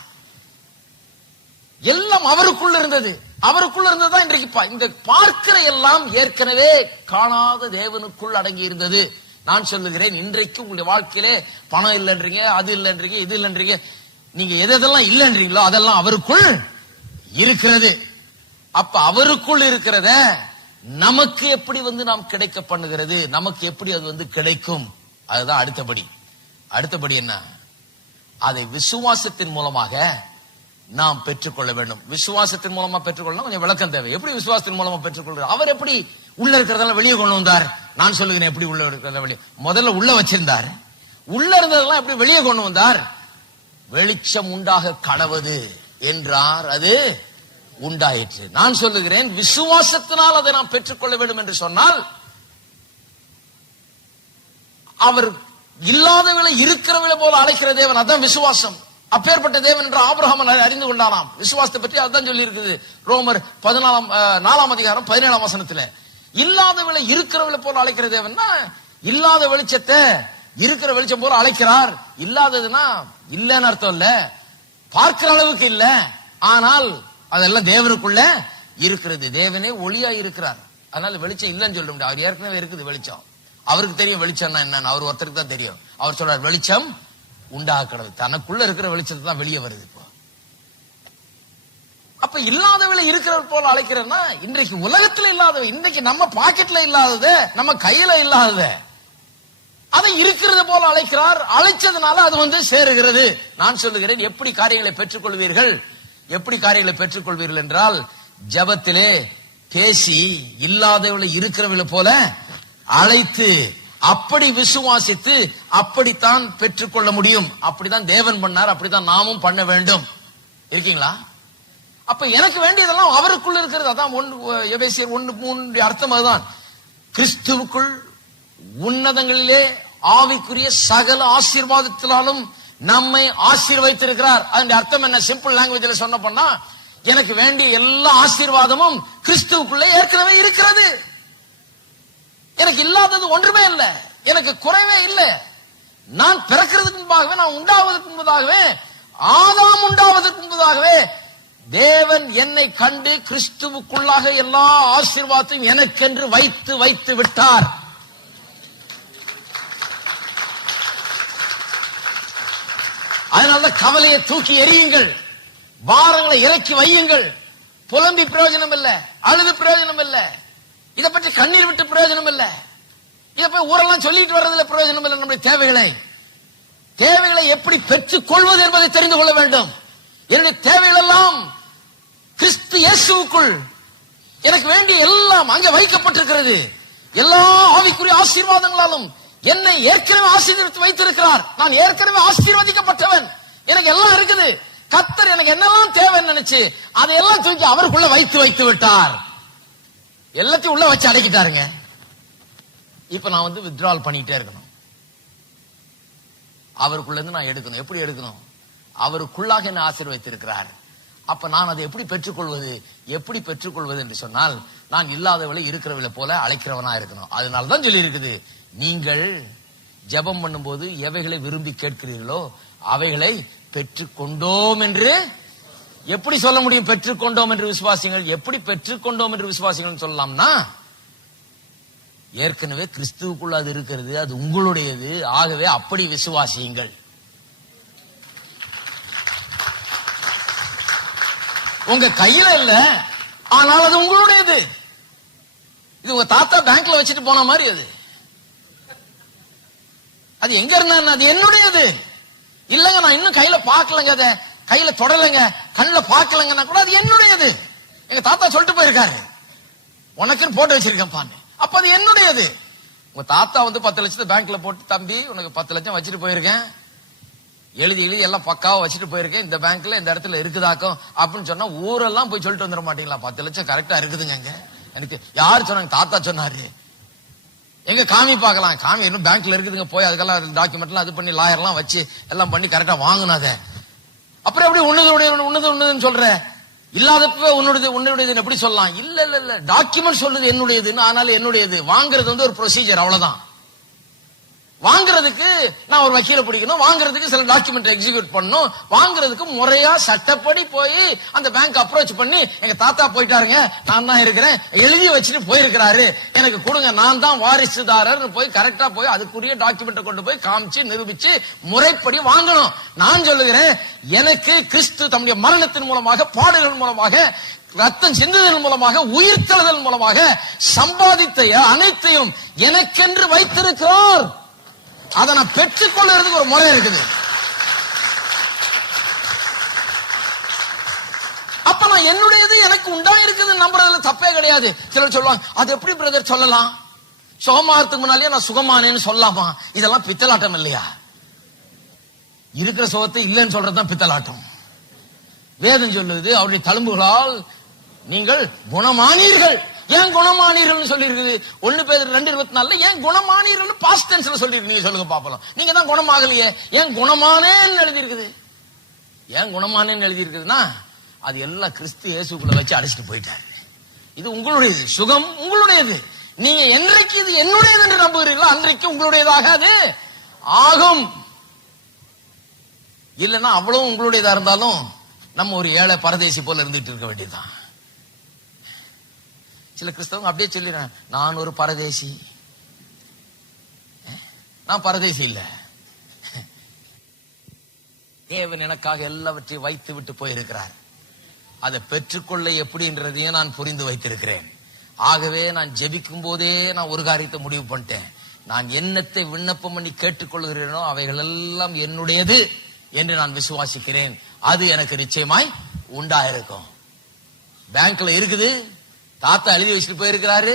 எல்லாம் அவருக்குள்ள இருந்தது. அவருக்குள்ள இருந்ததுதான் இன்றைக்கு இந்த பார்க்கிற எல்லாம் ஏற்கனவே காணாத தேவனுக்குள் அடங்கி இருந்தது. நான் சொல்லுகிறேன், இன்றைக்கு உங்களுடைய வாழ்க்கையிலே பணம் இல்லைன்றீங்க, அது இல்லைன்றீங்க, இது இல்லைன்றீங்க, நீங்க எதெல்லாம் இல்லைன்றீங்களோ அதெல்லாம் அவருக்குள் இருக்கிறது. அப்ப அவருக்குள் இருக்கிறத நமக்கு எப்படி நாம் கிடைக்க பண்ணுகிறது, நமக்கு எப்படி அது கிடைக்கும், அதுதான் அடுத்தபடி. அடுத்தபடி என்ன? அதை விசுவாசத்தின் மூலமாக நாம் பெற்றுக்கொள்ள வேண்டும். விசுவாசத்தின் மூலமா பெற்றுக்கொள்ளணும். கொஞ்சம் விளக்கம் தேவை. எப்படி விசுவாசத்தின் மூலமா பெற்றுக்கொள்கிறார்? அவர் எப்படி உள்ள இருக்கிறதெல்லாம் வெளியே கொண்டு வந்தார்? நான் சொல்லுகிறேன், எப்படி உள்ள இருக்கிறத வெளியே முதல்ல உள்ள வச்சிருந்தார். உள்ள இருந்ததெல்லாம் எப்படி வெளியே கொண்டு வந்தார்? வெளிச்சம் உண்டாக கடவது என்றார், அது உண்டாயிற்று. நான் சொல்லுகிறேன், விசுவாசத்தினால் அதை நாம் பெற்றுக்கொள்ள வேண்டும் என்று சொன்னால் அவர் இல்லாதவளை இருக்கிறவளை போல அழைக்கிற தேவன், அதான் விசுவாசம். அப்பேற்பட்ட தேவன் என்று ஆபிரகாம் அறிந்து கொண்டாராம். விசுவாசத்தை பற்றி அதான் சொல்லி இருக்குது ரோமர் 4ஆம் அதிகாரம் 17ஆம் வசனத்துல. இல்லாதவளை இருக்கிறவளை போல அழைக்கிற தேவன்னா இல்லாத வெளிச்சத்தை இருக்கிற வெளிச்சம் போல அழைக்கிறார். இல்லாததுன்னா இல்லன்னு அர்த்தம் இல்ல, பார்க்கிற அளவுக்கு இல்ல, ஆனால் அதெல்லாம் தேவனுக்குள்ள இருக்கிறது. தேவனே ஒளியா இருக்கிறார், அதனால வெளிச்சம் இல்லைன்னு சொல்ல முடியாது. அவர் ஏற்கனவே இருக்குது வெளிச்சம். அவருக்கு தெரியும் வெளிச்சம்னா என்னன்னு, அவர் ஒருத்தருக்கு தான் தெரியும். அவர் சொல்றார் வெளிச்சம் உண்டாக்குறது, தனக்குள்ள இருக்கிற வெளிச்சத்தை தான் வெளியே வருது. இப்போ அப்ப இல்லாதவளை இருக்கிறவர் போல அழைக்கிறன்னா இன்றைக்கு உலகத்துல இல்லாதவ, இன்றைக்கு நம்ம பாக்கெட்ல இல்லாதது, நம்ம கையில இல்லாதத அதை இருக்கிறது போல அழைக்கிறார். அழைச்சதுனால அது சேருகிறது. நான் சொல்லுகிறேன், எப்படி காரியங்களை பெற்றுக்கொள்வீர்கள்? எப்படி காரியங்களை பெற்றுக்கொள்வீர்கள் என்றால், ஜபத்திலே பேசி இல்லாதவளை இருக்கிறவளை போல அழைத்து அப்படி விசுவாசித்து அப்படித்தான் பெற்றுக்கொள்ள முடியும். அப்படிதான் தேவன் பண்ணார், அப்படித்தான் நாமும் பண்ண வேண்டும். இருக்கீங்களா? அப்ப எனக்கு வேண்டியதெல்லாம் அவருக்குள்ள இருக்கிறது. அதான் எபேசியர் 1:3 அர்த்தம் அதுதான். கிறிஸ்துவுக்குள் உன்னதங்களிலே ஆவிக்குரிய சகல ஆசீர்வாதத்தினாலும் நம்மை ஆசீர்வதித்திருக்கிறார். அதன் அர்த்தம் என்ன? சிம்பிள் லாங்குவேஜ்ல சொன்ன பண்ணா, எனக்கு வேண்டிய எல்லா ஆசீர்வாதமும் கிறிஸ்துவுக்குள்ளே ஏற்கனவே இருக்கிறது. எனக்கு இல்லாதது ஒன்றுமே இல்ல, எனக்கு குறைவே இல்ல. நான் பிறக்கிறதுக்கு முன்பாகவே, நான் உண்டாவதற்கு முன்பதாகவே, ஆதாம் உண்டாவதற்கு முன்பதாகவே தேவன் என்னை கண்டு கிறிஸ்துவுக்குள்ளாக எல்லா ஆசீர்வாதத்தையும் எனக்கென்று வைத்து விட்டார். அதனால கவலையை தூக்கி எறியுங்கள், பாரங்களை இறக்கி வையுங்கள். புலம்பி பிரயோஜனம் இல்ல, அழுது பிரயோஜனம் இல்ல, இதை பற்றி கண்ணீர் விட்டு பிரயோஜனம் இல்ல, இதை போய் ஊரெல்லாம் சொல்லிட்டு வர்றதுல பிரயோஜனம் இல்லை. நம்முடைய தேவைகளை எப்படி பெற்றுக் கொள்வது என்பதை தெரிந்து கொள்ள வேண்டும். என்னுடைய தேவைகள் எல்லாம் கிறிஸ்து இயேசுவுக்குள் எனக்கு வேண்டிய எல்லாம் அங்கே வைக்கப்பட்டிருக்கிறது. எல்லா ஆவிக்குரிய ஆசீர்வாதங்களாலும் என்னை ஏற்கனவே ஆசீர்வதித்து வைத்திருக்கிறார். நான் ஏற்கனவே ஆசீர்வதிக்கப்பட்டவன், எனக்கு எல்லாம் இருக்குது. கர்த்தர் எனக்கு என்னெல்லாம் தேவைன்னு நினைச்சு அதையெல்லாம் தூக்கி அவருக்குள்ள வைத்து விட்டார். எல்லாத்தையும் உள்ள வச்சு அடக்கிட்டாருங்க. இப்ப நான் வித்ட்ரால் பண்ணிட்டே இருக்கணும். அவருக்குள்ள இருந்து நான் எடுக்கணும். எப்படி எடுக்கணும்? அவருக்குள்ளாக என்ன ஆசீர்வதித்திருக்கிறார். அப்ப நான் அதை எப்படி பெற்றுக்கொள்வது என்று சொன்னால், நான் இல்லாதவளை இருக்கிறவளை போல அழைக்கிறவனா இருக்கணும். அதனாலதான் சொல்லி இருக்குது, நீங்கள் ஜெபம் பண்ணும்போது எவைகளை விரும்பி கேட்கிறீர்களோ அவைகளை பெற்றுக்கொண்டோம் என்று. எப்படி சொல்ல முடியும் பெற்றுக்கொண்டோம் என்று விசுவாசிகள்? எப்படி பெற்றுக்கொண்டோம் என்று விசுவாசிகள் சொல்லலாம்னா, ஏற்கனவே கிறிஸ்துவுக்குள்ள அது இருக்கிறது, அது உங்களுடையது. ஆகவே அப்படி விசுவாசியுங்கள். உங்க கையில இல்ல, ஆனால் அது உங்களுடையது. இது உங்க தாத்தா பேங்க்ல வச்சுட்டு போன மாதிரி. அது எங்க இருந்தா அது என்னுடையது. இல்லங்க நான் இன்னும் கையில பாக்கலங்க, அதை கையில தொடலைங்க, கண்ணுல பாக்கலங்கன்னா கூட அது என்னுடையது. எங்க தாத்தா சொல்லிட்டு போயிருக்காரு, உனக்குன்னு போட்டு வச்சிருக்கேன். அப்ப அது என்னுடையது. உங்க தாத்தா 10 லட்சத்தை பேங்க்ல போட்டு, தம்பி உனக்கு 10 லட்சம் வச்சுட்டு போயிருக்கேன், எழுதி எல்லாம் பக்காவா வச்சுட்டு போயிருக்கேன், இந்த பேங்க்ல இந்த இடத்துல இருக்குதாக்கும் அப்படின்னு சொன்னா ஊரெல்லாம் போய் சொல்லிட்டு வந்துட மாட்டீங்களா? 10 லட்சம் கரெக்டா இருக்குதுங்க. எனக்கு யாரு சொன்னாங்க? தாத்தா சொன்னாரு. எங்க காமி பார்க்கலாம், காமி இன்னும் பேங்க்ல இருக்குதுங்க, போய் அதுக்கெல்லாம் டாக்குமெண்ட் எல்லாம் அது பண்ணி லாயர்லாம் வச்சு எல்லாம் பண்ணி கரெக்டா வாங்கினாத. அப்புறம் எப்படி உன்னதுன்னு சொல்ற? இல்லாதப்ப உன்னுடையது எப்படி சொல்லலாம்? இல்ல டாக்குமெண்ட் சொல்லுது என்னுடையதுன்னு, ஆனாலும் என்னுடையது. வாங்குறது ஒரு ப்ரொசீஜர், அவ்வளவுதான். வாங்குறதுக்கு நான் ஒரு வக்கீல பிடிக்கணும், வாங்குறதுக்கு சில டாக்குமெண்ட் எக்ஸிக்யூட் பண்ணணும், வாங்குறதுக்கு முறையா சட்டப்படி போய் அந்த பேங்க் அப்ரோச் பண்ணி, எங்க தாத்தா போயிட்டாருங்க, நான் தான் இருக்கிறேன், எழுதி வச்சுட்டு போயிருக்கிறாரு, எனக்கு கொடுங்க, நான் தான் வாரிசுதாரர் போய் கரெக்டா போய் அதுக்குரிய டாக்குமெண்ட் கொண்டு போய் காமிச்சு நிரூபிச்சு முறைப்படி வாங்கணும். நான் சொல்லுகிறேன், எனக்கு கிறிஸ்து தம்முடைய மரணத்தின் மூலமாக, பாடுகள் மூலமாக, ரத்தம் சிந்துதல் மூலமாக, உயிர்த்தெழுதல் மூலமாக சம்பாதித்த அனைத்தையும் எனக்கென்று வைத்திருக்கிறார். அதை நான் பெற்றுக்கொள்றதுக்கு ஒரு முறை இருக்குது. அப்ப நான் என்னுடையது எனக்கு உண்டா இருக்குது நம்புறதுல தப்பே கிடையாது. சிலர் சொல்லுவாங்க, அது எப்படி பிரதர் சொல்லலாம்? சுகமாகறதுக்கு முன்னாலே நான் சுகமானேன்னு சொல்லலாமா? இதெல்லாம் பித்தலாட்டம் இல்லையா? இருக்கிற சுகத்தை இல்லைன்னு சொல்றதுதான் பித்தலாட்டம். வேதம் சொல்லுது, அவருடைய தழும்புகளால் நீங்கள் குணமானீர்கள். ஏன் குணமானீர்கள் சொல்லி இருக்குது? 1 பேதுரு 2:24 ஏன் குணமானீர்கள் பாஸ்ட் டென்ஸ்ல சொல்லி இருக்கு? நீங்க சொல்லுங்க பாப்பலாம். நீங்க தான் குணமாகலையே, ஏன் குணமானேன்னு எழுதி இருக்குது? ஏன் குணமானேன்னு எழுதி இருக்குதுன்னா அது எல்லாம் கிறிஸ்து இயேசுக்குள்ள வச்சு அடிச்சுட்டு போயிட்டாரு. இது உங்களுடையது, சுகம் உங்களுடையது. நீங்க என்றைக்கு இது என்னுடையது என்று நம்புகிறீர்களோ அன்றைக்கு உங்களுடையதாக அது ஆகும். இல்லைன்னா அவ்வளவு உங்களுடையதா இருந்தாலும் நம்ம ஒரு ஏழை பரதேசி போல இருந்துட்டு இருக்க வேண்டியதுதான். சில கிறிஸ்தவங்க அப்படியே சொல்லிடுறாங்க, நான் ஒரு பரதேசி. நான் பரதேசி இல்ல, தேவன் எனக்காக எல்லாவற்றையும் வைத்து விட்டு போயிருக்கிறார். அதை பெற்றுக்கொள்ள எப்படின்றதையும் நான் புரிந்து வைத்திருக்கிறேன். ஆகவே நான் ஜெபிக்கும் போதே நான் ஒரு காரியத்தை முடிவு பண்ணிட்டேன். நான் என்னத்தை விண்ணப்பம் பண்ணி கேட்டுக்கொள்கிறேனோ அவைகள் எல்லாம் என்னுடையது என்று நான் விசுவாசிக்கிறேன். அது எனக்கு நிச்சயமாய் உண்டாயிருக்கும். பேங்க்ல இருக்குது, தாத்தா எழுதி வச்சுட்டு போயிருக்கிறாரு,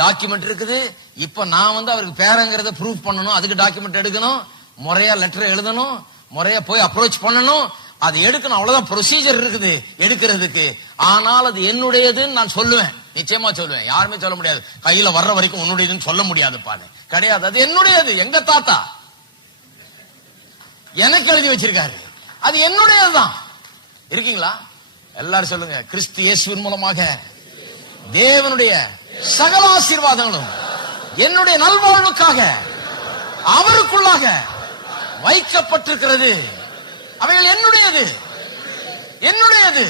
டாக்குமெண்ட் இருக்குது. இப்ப நான் அவருக்கு பேரங்கிறத ப்ரூவ் பண்ணணும், அதுக்கு டாக்குமெண்ட் எடுக்கணும், முறையா லெட்டர் எழுதணும், முறையா போய் அப்ரோச் பண்ணணும், அது எடுக்கணும். அவ்வளவுதான் ப்ரொசீஜர் இருக்குது எடுக்கிறதுக்கு. ஆனால் அது என்னுடையதுன்னு நான் சொல்லுவேன், நிச்சயமா சொல்லுவேன். யாருமே சொல்ல முடியாது கையில வர்ற வரைக்கும் உன்னுடையதுன்னு சொல்ல முடியாது பாரு, கிடையாது. அது என்னுடையது, எங்க தாத்தா எனக்கு எழுதி வச்சிருக்காரு, அது என்னுடையதுதான். இருக்கீங்களா? எல்லாரும் சொல்லுங்க, கிறிஸ்து இயேசுவின் மூலமாக தேவனுடைய சகல ஆசீர்வாதங்களும் என்னுடைய நல்வாழ்வுக்காக அவருக்குள்ளாக வைக்கப்பட்டிருக்கிறது. அவைகள் என்னுடையது, என்னுடையது.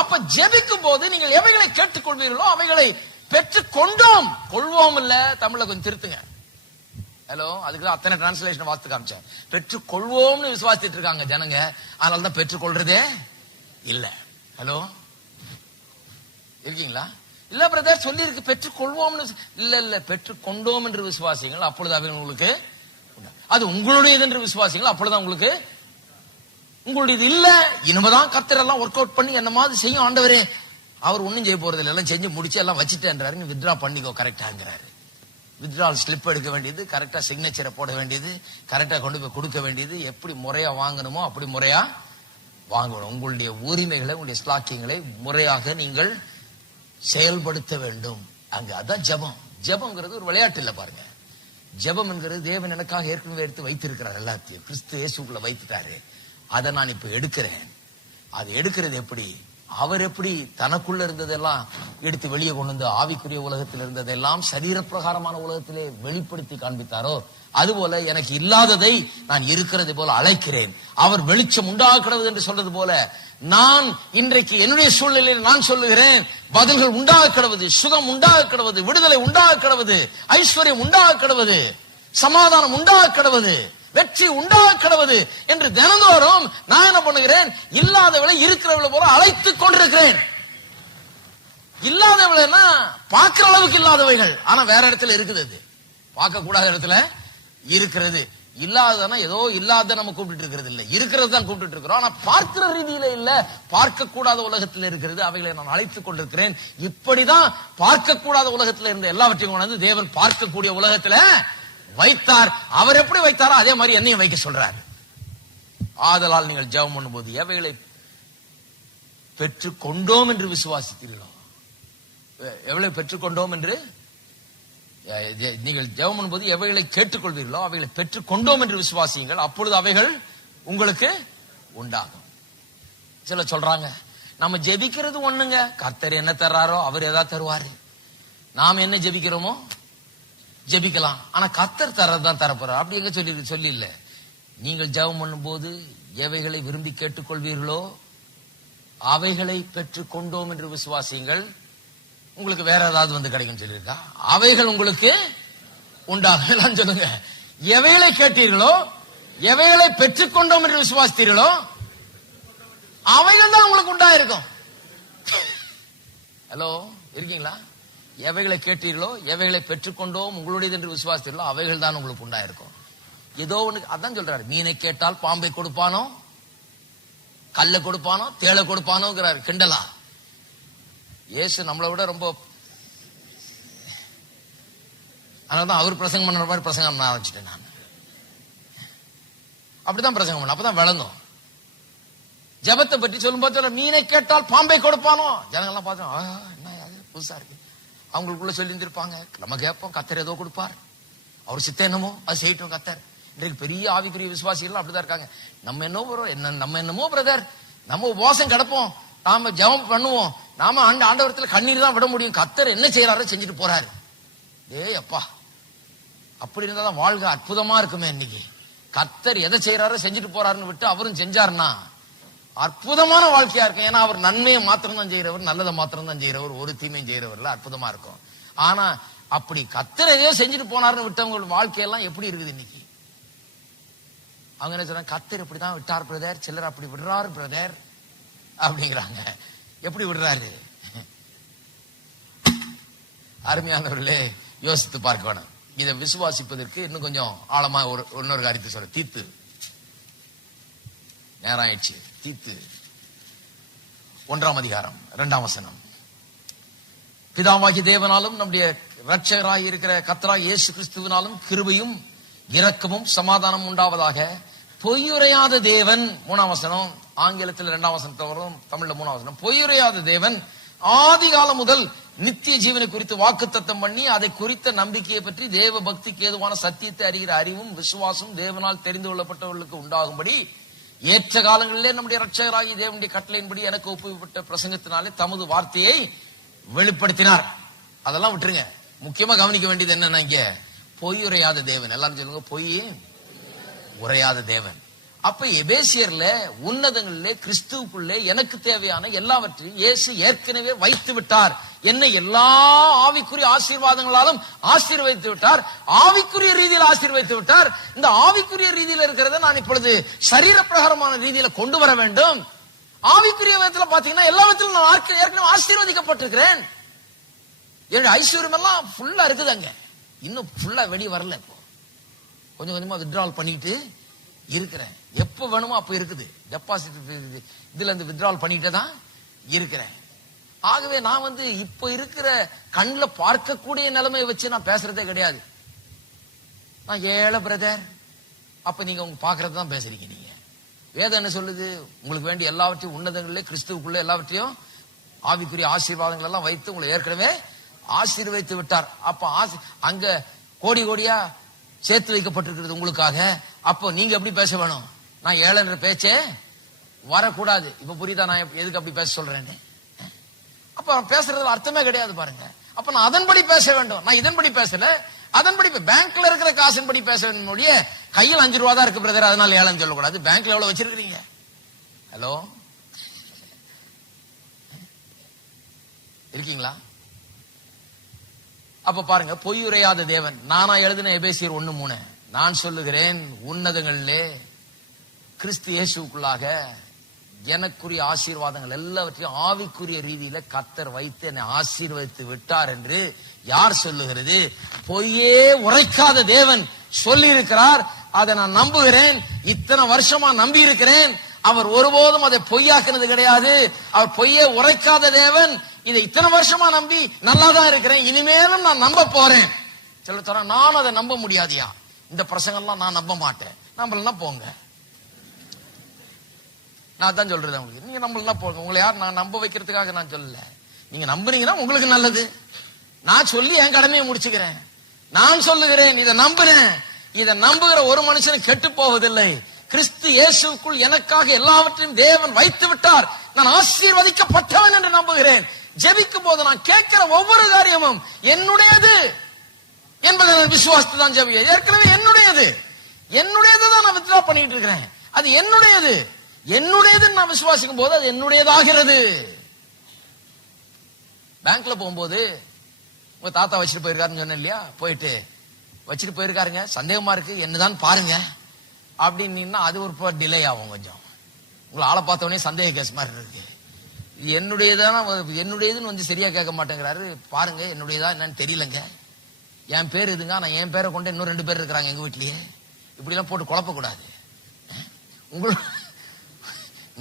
அப்ப ஜெபிக்கும் போது நீங்கள் எவைகளை கேட்டுக்கொள்வீர்களோ அவைகளை பெற்றுக் கொண்டோம். கொள்வோம் இல்ல, தமிழ்ல கொஞ்சம் திருத்துங்க. ஹலோ, அதுக்கு அத்தனை டிரான்ஸ்லேஷன் வாசித்து காமிச்சேன். பெற்றுக் கொள்வோம்னு விசுவாசிட்டு இருக்காங்க ஜனங்க, அதனாலதான் பெற்றுக்கொள்றதே இல்ல. ஹலோ, இருக்கீங்களா? இல்ல பிரதர் சொல்லி இருக்கு பெற்றுக் கொள்வோம்னு. இல்ல இல்ல, பெற்றுக் கொண்டோம் என்று விசுவாசிங்கள், அப்பொழுது அவை உங்களுக்கு அது உங்களுடையது என்று விசுவாசிங்கள், அப்பொழுதுதான் உங்களுக்கு உங்களுடையது இல்ல. இனிமேதான் கர்த்தர் எல்லாம் ஒர்க் அவுட் பண்ணி என்ன மாதிரி செய்யும் ஆண்டவரே. அவர் ஒன்னும் செய்ய போறது இல்லை, எல்லாம் செஞ்சு முடிச்சு எல்லாம் வச்சுட்டேன்றாரு. வித்ரா பண்ணிக்கோ கரெக்டாங்கிறாரு. வித்ட்ரால் ஸ்லிப் எடுக்க வேண்டியது, கரெக்டா சிக்னேச்சரை போட வேண்டியது, கரெக்டா கொண்டு போய் கொடுக்க வேண்டியது, எப்படி முறையா வாங்கணுமோ அப்படி முறையா வாங்கணும். உங்களுடைய உரிமைகளை, உங்களுடைய ஸ்லாக்கியங்களை முறையாக நீங்கள் செயல்படுத்த வேண்டும். அங்க அதான் ஜெபம். ஜெபம்ங்கிறது ஒரு விளையாட்டு இல்ல பாருங்க. ஜெபம் என்கிறது தேவன் எனக்காக ஏற்கனவே எடுத்து வைத்திருக்கிறார், எல்லாத்தையும் கிறிஸ்து இயேசுக்குள்ள வைத்துட்டாரு. அதை நான் இப்ப எடுக்கிறேன். அது எடுக்கிறது எப்படி? அவர் எப்படி தனக்குள்ள இருந்ததெல்லாம் எடுத்து வெளியே கொண்டு வந்து ஆவிக்குரிய உலகத்தில் இருந்ததெல்லாம் சரீர பிரகாரமான உலகத்திலே வெளிப்படுத்தி காண்பித்தாரோ, அதுபோல எனக்கு இல்லாததை நான் இருக்கிறது போல அழைக்கிறேன். அவர் வெளிச்சம் உண்டாக கிடவது என்று சொல்றது போல நான் இன்றைக்கு என்னுடைய சூழ்நிலையில் நான் சொல்லுகிறேன், பதில்கள் உண்டாக கிடவது, சுகம் உண்டாக கிடவது, விடுதலை உண்டாக கிடவது, ஐஸ்வர்யம் உண்டாக கிடவது, சமாதானம் உண்டாக கிடவது, வெற்றி உண்டாக கிடவது என்று தினந்தோறும் நான் என்ன பண்ணுகிறேன்? இல்லாதவளை இருக்கிறவளை போல அழைத்துக் கொண்டிருக்கிறேன். இல்லாதவளைன்னா பார்க்கிற அளவுக்கு இல்லாதவைகள், ஆனா வேற இடத்துல இருக்குது. அது பார்க்க கூடாத இடத்துல இருக்கிறது. இல்லாதனா ஏதோ இல்லாத நம்ம கூப்பிட்டு இருக்கிறது இல்ல, இருக்கிறது தான் கூப்பிட்டு இருக்கிறோம். ஆனா பார்க்கிற ரீதியில இல்ல, பார்க்க கூடாத உலகத்தில் இருக்கிறது. அவைகளை நான் அழைத்துக் கொண்டிருக்கிறேன். இப்படிதான் பார்க்க கூடாத உலகத்தில் இருந்த எல்லாவற்றையும் கொண்டு தேவன் பார்க்கக்கூடிய உலகத்துல வைத்தார். அவர் எப்படி வைத்தாரோ அதே மாதிரி என்னையும் வைக்க சொல்றார். ஆதலால் நீங்கள் ஜெபம் பண்ணும்போது எவைகளை பெற்றுக் கொண்டோம் என்று விசுவாசித்தீர்களோ, எவ்வளவு பெற்றுக்கொண்டோம் என்று நீங்கள் ஜெபம் பண்ணும்போது எவைகளை கேட்டுக்கொள்வீர்களோ அவைகளை பெற்றுக் கொண்டோம் என்று விசுவாசியுங்கள், அப்பொழுது அவைகள் உங்களுக்கு உண்டாகும். சில சொல்றாங்க, நம்ம ஜெபிக்கிறது ஒண்ணுங்க, கர்த்தர் என்ன தர்றாரோ அவர் ஏதாவது தருவாரு. நாம் என்ன ஜெபிக்கிறோமோ ஜெபிக்கலாம், ஆனா கர்த்தர் தர்றதுதான் தரப்போறார். அப்படி எங்க சொல்லி இல்ல. நீங்கள் ஜெபம் பண்ணும்போது எவைகளை விரும்பி கேட்டுக்கொள்வீர்களோ அவைகளை பெற்றுக் கொண்டோம் என்று விசுவாசியுங்கள், உங்களுக்கு வேற ஏதாவது கிடைக்கும் சொல்லியிருக்கா? அவைகள் உங்களுக்கு உண்டாகலாம் சொல்லுங்க. எவைகளை கேட்டீர்களோ எவைகளை பெற்றுக் கொண்டோம் என்று விசுவாசித்தீர்களோ அவைகள் தான் உங்களுக்கு உண்டாயிருக்கும். ஹலோ, இருக்கீங்களா? எவைகளை கேட்டீர்களோ எவைகளை பெற்றுக்கொண்டோம் உங்களுடையது என்று விசுவாசித்தீர்களோ அவைகள் தான் உங்களுக்கு உண்டாயிருக்கும். ஏதோ ஒண்ணு அதான் சொல்றாரு, மீனை கேட்டால் பாம்பை கொடுப்பானோ, கல்ல கொடுப்பானோ, தேளை கொடுப்பானோங்கிறாரு கிண்டலா. இயேசு நம்மளை விட ரொம்ப, அதனாலதான் அவர் பிரசங்கம் பண்ற மாதிரி பிரசங்கம் பண்ண ஆரம்பிச்சுட்டேன் நான். அப்படிதான் பிரசங்கம் பண்ண, அப்பதான் விளங்கும். ஜபத்தை பற்றி சொல்லும் போது மீனை கேட்டால் பாம்பை கொடுப்பானோ, ஜனங்கள்லாம் பார்த்தோம், என்ன புதுசா இருக்கு. அவங்களுக்குள்ள சொல்லி இருந்திருப்பாங்க. நம்ம கேட்போம், கத்தர் ஏதோ கொடுப்பார், அவர் சித்த என்னமோ அது செய்யட்டும் கத்தர். இன்றைக்கு பெரிய ஆவிக்குரிய விசுவாசிகள் அப்படிதான் இருக்காங்க. நம்ம என்னமோ பிரதர், நம்ம உபவாசம் கிடப்போம், நாம ஜெபம் பண்ணுவோம், நாம ஆண்டவரத்துல கண்ணீர் தான் விட முடியும், கத்தர் என்ன செய்யறாரோ செஞ்சுட்டு போறாரு. ஏய் அப்பா, அப்படி இருந்தாதான் வாழ்க அற்புதமா இருக்குமே. இன்னைக்கு கத்தர் எதை செய்யறாரோ செஞ்சுட்டு போறாருன்னு விட்டு அவரும் செஞ்சாருன்னா அற்புதமான வாழ்க்கையா இருக்கும். ஏன்னா அவர் நன்மையை மாத்திரம் தான் செய்யறவர், நல்லதை மாத்திரம் தான் செய்யறவர், ஒரு தீமையும் செய்யறவர்ல அற்புதமா இருக்கும். ஆனா அப்படி கத்தர் எதையோ செஞ்சுட்டு போனாருன்னு விட்டவங்க வாழ்க்கையெல்லாம் எப்படி இருக்குது இன்னைக்கு? அவங்க என்ன சொல்றாங்க, கத்தர் இப்படிதான் விட்டார் பிரதர், சிலர் அப்படி விடுறாரு பிரதர் அப்படிங்கிறாங்க. எப்படி விடுறாரு? அருமையானவர்களே, யோசித்து பார்க்க வேணும். இதை விசுவாசிப்பதற்கு இன்னும் கொஞ்சம் ஆழமா இன்னொரு காரியத்தை சொல்ற. தீத்து நேரம் ஆயிடுச்சு. தீத்து 1ஆம் அதிகாரம் 2ஆம் வசனம். பிதாவாகிய தேவனாலும் நம்முடைய இரட்சகராய் இருக்கிற கர்த்தராகிய இயேசு கிறிஸ்துவினாலும் கிருபையும் இரக்கமும் சமாதானம் உண்டாவதாக. பொய்யுரையாத தேவன், 3ஆம் வசனம், ஆங்கிலத்தில் 2ஆம் வசனத்தை வரும், தமிழ்ல 3ஆம் வசனம். பொய்யுரையாத தேவன் ஆதி காலம் முதல் நித்திய ஜீவனை குறித்து வாக்குத்தத்தம் பண்ணி அதை குறித்த நம்பிக்கையை பற்றி தேவ பக்திக்கு ஏதுவான சத்தியத்தை அறிகிற அறிவும் விசுவாசம் தேவனால் தெரிந்து கொள்ளப்பட்டவர்களுக்கு உண்டாகும்படி ஏற்ற காலங்களிலே நம்முடைய இரட்சகராகிய தேவனுடைய கட்டளையின்படி எனக்கு ஒப்புவிக்கப்பட்ட பிரசங்கத்தினாலே தமது வார்த்தையை வெளிப்படுத்தினார். அதெல்லாம் விட்டுருங்க. முக்கியமா கவனிக்க வேண்டியது என்னன்னா, இங்க பொய் உரையாத தேவன். எல்லாரும் சொல்லுங்க, பொய் உரையாத தேவன். அப்ப எபேசியர்ல உன்னதங்களிலே கிறிஸ்துவுக்குள்ளே எனக்கு தேவையான எல்லாவற்றையும் இயேசு ஏற்கனவே வைத்து விட்டார். என்னை எல்லா ஆவிக்குரிய ஆசீர்வாதங்களாலும் ஆசீர்வதித்து விட்டார், ஆவிக்குரிய ரீதியில் ஆசீர்வதித்து விட்டார். இந்த ஆவிக்குரிய ரீதியில் இருக்கிறத நான் இப்பொழுது சரீர பிரகாரமான ரீதியில கொண்டு வர வேண்டும். ஆவிக்குரிய விதத்துல பாத்தீங்கன்னா எல்லா விதத்திலும் நான் ஏற்கனவே ஆசீர்வதிக்கப்பட்டிருக்கிறேன். என்னுடைய ஐஸ்வர்யம் எல்லாம் ஃபுல்லா இருக்குது. அங்க இன்னும் ஃபுல்லா வெளியே வரல. இப்போ கொஞ்சம் கொஞ்சமா வித்ட்ராவல் பண்ணிட்டு இருக்கிறேன். எப்ப வேணுமோ அப்ப இருக்குது. டெபாசிட் இதுல இருந்து வித்ட்ராவல் பண்ணிட்டு தான் இருக்கிறேன். ஆகவே நான் இப்ப இருக்கிற கண்ணுல பார்க்கக்கூடிய நிலைமையை வச்சு நான் பேசுறதே கிடையாது. நான் ஏழை பிரதர். அப்ப நீங்க உங்க பாக்குறது தான் பேசுறீங்க. நீங்க வேதம் என்ன சொல்லுது? உங்களுக்கு வேண்டிய எல்லாவற்றையும் உன்னதங்களிலே கிறிஸ்துவுக்குள்ள எல்லாவற்றையும் ஆவிக்குரிய ஆசீர்வாதங்கள் எல்லாம் வைத்து உங்களை ஏற்கனவே ஆசீர்வதித்து விட்டார். அப்ப அங்க கோடி கோடியா சேர்த்து வைக்கப்பட்டிருக்கிறது உங்களுக்காக. அப்போ நீங்க எப்படி பேச வேணும்? நான் ஏழைன்ற பேச்சே வரக்கூடாது. இப்ப புரியுதா நான் எதுக்கு அப்படி பேச சொல்றேன்னு? அப்ப பேசுறதுல அர்த்தமே கிடையாது பாருங்க. அப்ப நான் அதன்படி பேச வேண்டும். நான் இதன்படி பேசல, அதன்படி பேங்க்ல இருக்கிற காசின்படி பேச வேண்டிய. கையில் 5 ரூபா தான் இருக்கு பிரதர், அதனால ஏழைன்னு சொல்லக்கூடாது. பேங்க்ல எவ்வளவு வச்சிருக்கீங்க? ஹலோ, இருக்கீங்களா? அப்ப பாருங்க, பொய்யுரையாத தேவன். நானா எழுதின எபேசியர் 1:3. நான் சொல்லுகிறேன், உன்னதங்களிலே கிறிஸ்து இயேசுக்குள்ளாக எனக்குரிய ஆசீர்வாதங்கள் எல்லாவற்றையும் ஆவிக்குரிய ரீதியில கர்த்தர் வைத்து என்னை ஆசீர்வதித்து விட்டார் என்று யார் சொல்லுகிறது? பொய்யே உரைக்காத தேவன் சொல்லி இருக்கிறார். அதை நான் நம்புகிறேன். இத்தனை வருஷமா நம்பி இருக்கிறேன். அவர் ஒருபோதும் அதை பொய்யாக்குனது கிடையாது. அவர் பொய்யே உரைக்காத தேவன். இதை இத்தனை வருஷமா நம்பி நல்லாதான் இருக்கிறேன். இனிமேலும் நான் நம்ப போறேன். சொல்ல தர நான் அதை நம்ப முடியாதியா? இந்த பிரசங்கம்லாம் நான் நம்ப மாட்டேன். நம்மளா போங்க. நான் தான் சொல்றேன் உங்களுக்கு. நீங்க நம்மளா போங்க. உங்களை யார் நான் நம்ப வைக்கிறதுக்காக நான் சொல்லல. நீங்க நம்புனீங்கன்னா உங்களுக்கு நல்லது. நான் சொல்லி என் கடமையை முடிச்சுக்கிறேன். நான் சொல்லுகிறேன், இதை நம்புறேன். இதை நம்புகிற ஒரு மனுஷனும் கெட்டு போவதில்லை. கிறிஸ்து இயேசுக்குள் எனக்காக எல்லாவற்றையும் தேவன் வைத்து விட்டார். நான் ஆசீர்வதிக்கப்பட்டவன் என்று நம்புகிறேன். ஜெபிக்கும் போது நான் கேட்கிற ஒவ்வொரு காரியமும் என்னுடையது என்பதை நான் விசுவாசித்து தான் ஜெபிக்கிறேன். ஏற்கனவே என்னுடையது தான் நான் வித்ட்ரா பண்ணிட்டு இருக்கிறேன். அது என்னுடையது நான் விசுவாசிக்கும் போது அது என்னுடையதாகிறது. பேங்க்ல போகும்போது உங்க தாத்தா வச்சுட்டு போயிருக்காருன்னு சொன்னேன் இல்லையா? போயிட்டு வச்சுட்டு போயிருக்காருங்க, சந்தேகமா இருக்கு, என்னதான் பாருங்க அப்படின்னு அது ஒரு டிலே ஆகும். கொஞ்சம் உங்களை ஆளை பார்த்தவொடனே சந்தேக கேஸ் மாதிரி இருக்கு. என்னுடையதுன்னு சரியா கேட்க மாட்டேங்கிறாரு. பாருங்க, என்னுடையதா என்னன்னு தெரியலங்க, என் பேர் இதுங்க, நான் என் பேரை கொண்டு இன்னும் 2 பேர் இருக்கிறாங்க எங்க வீட்லயே. இப்படி எல்லாம் போட்டு குழப்ப கூடாது.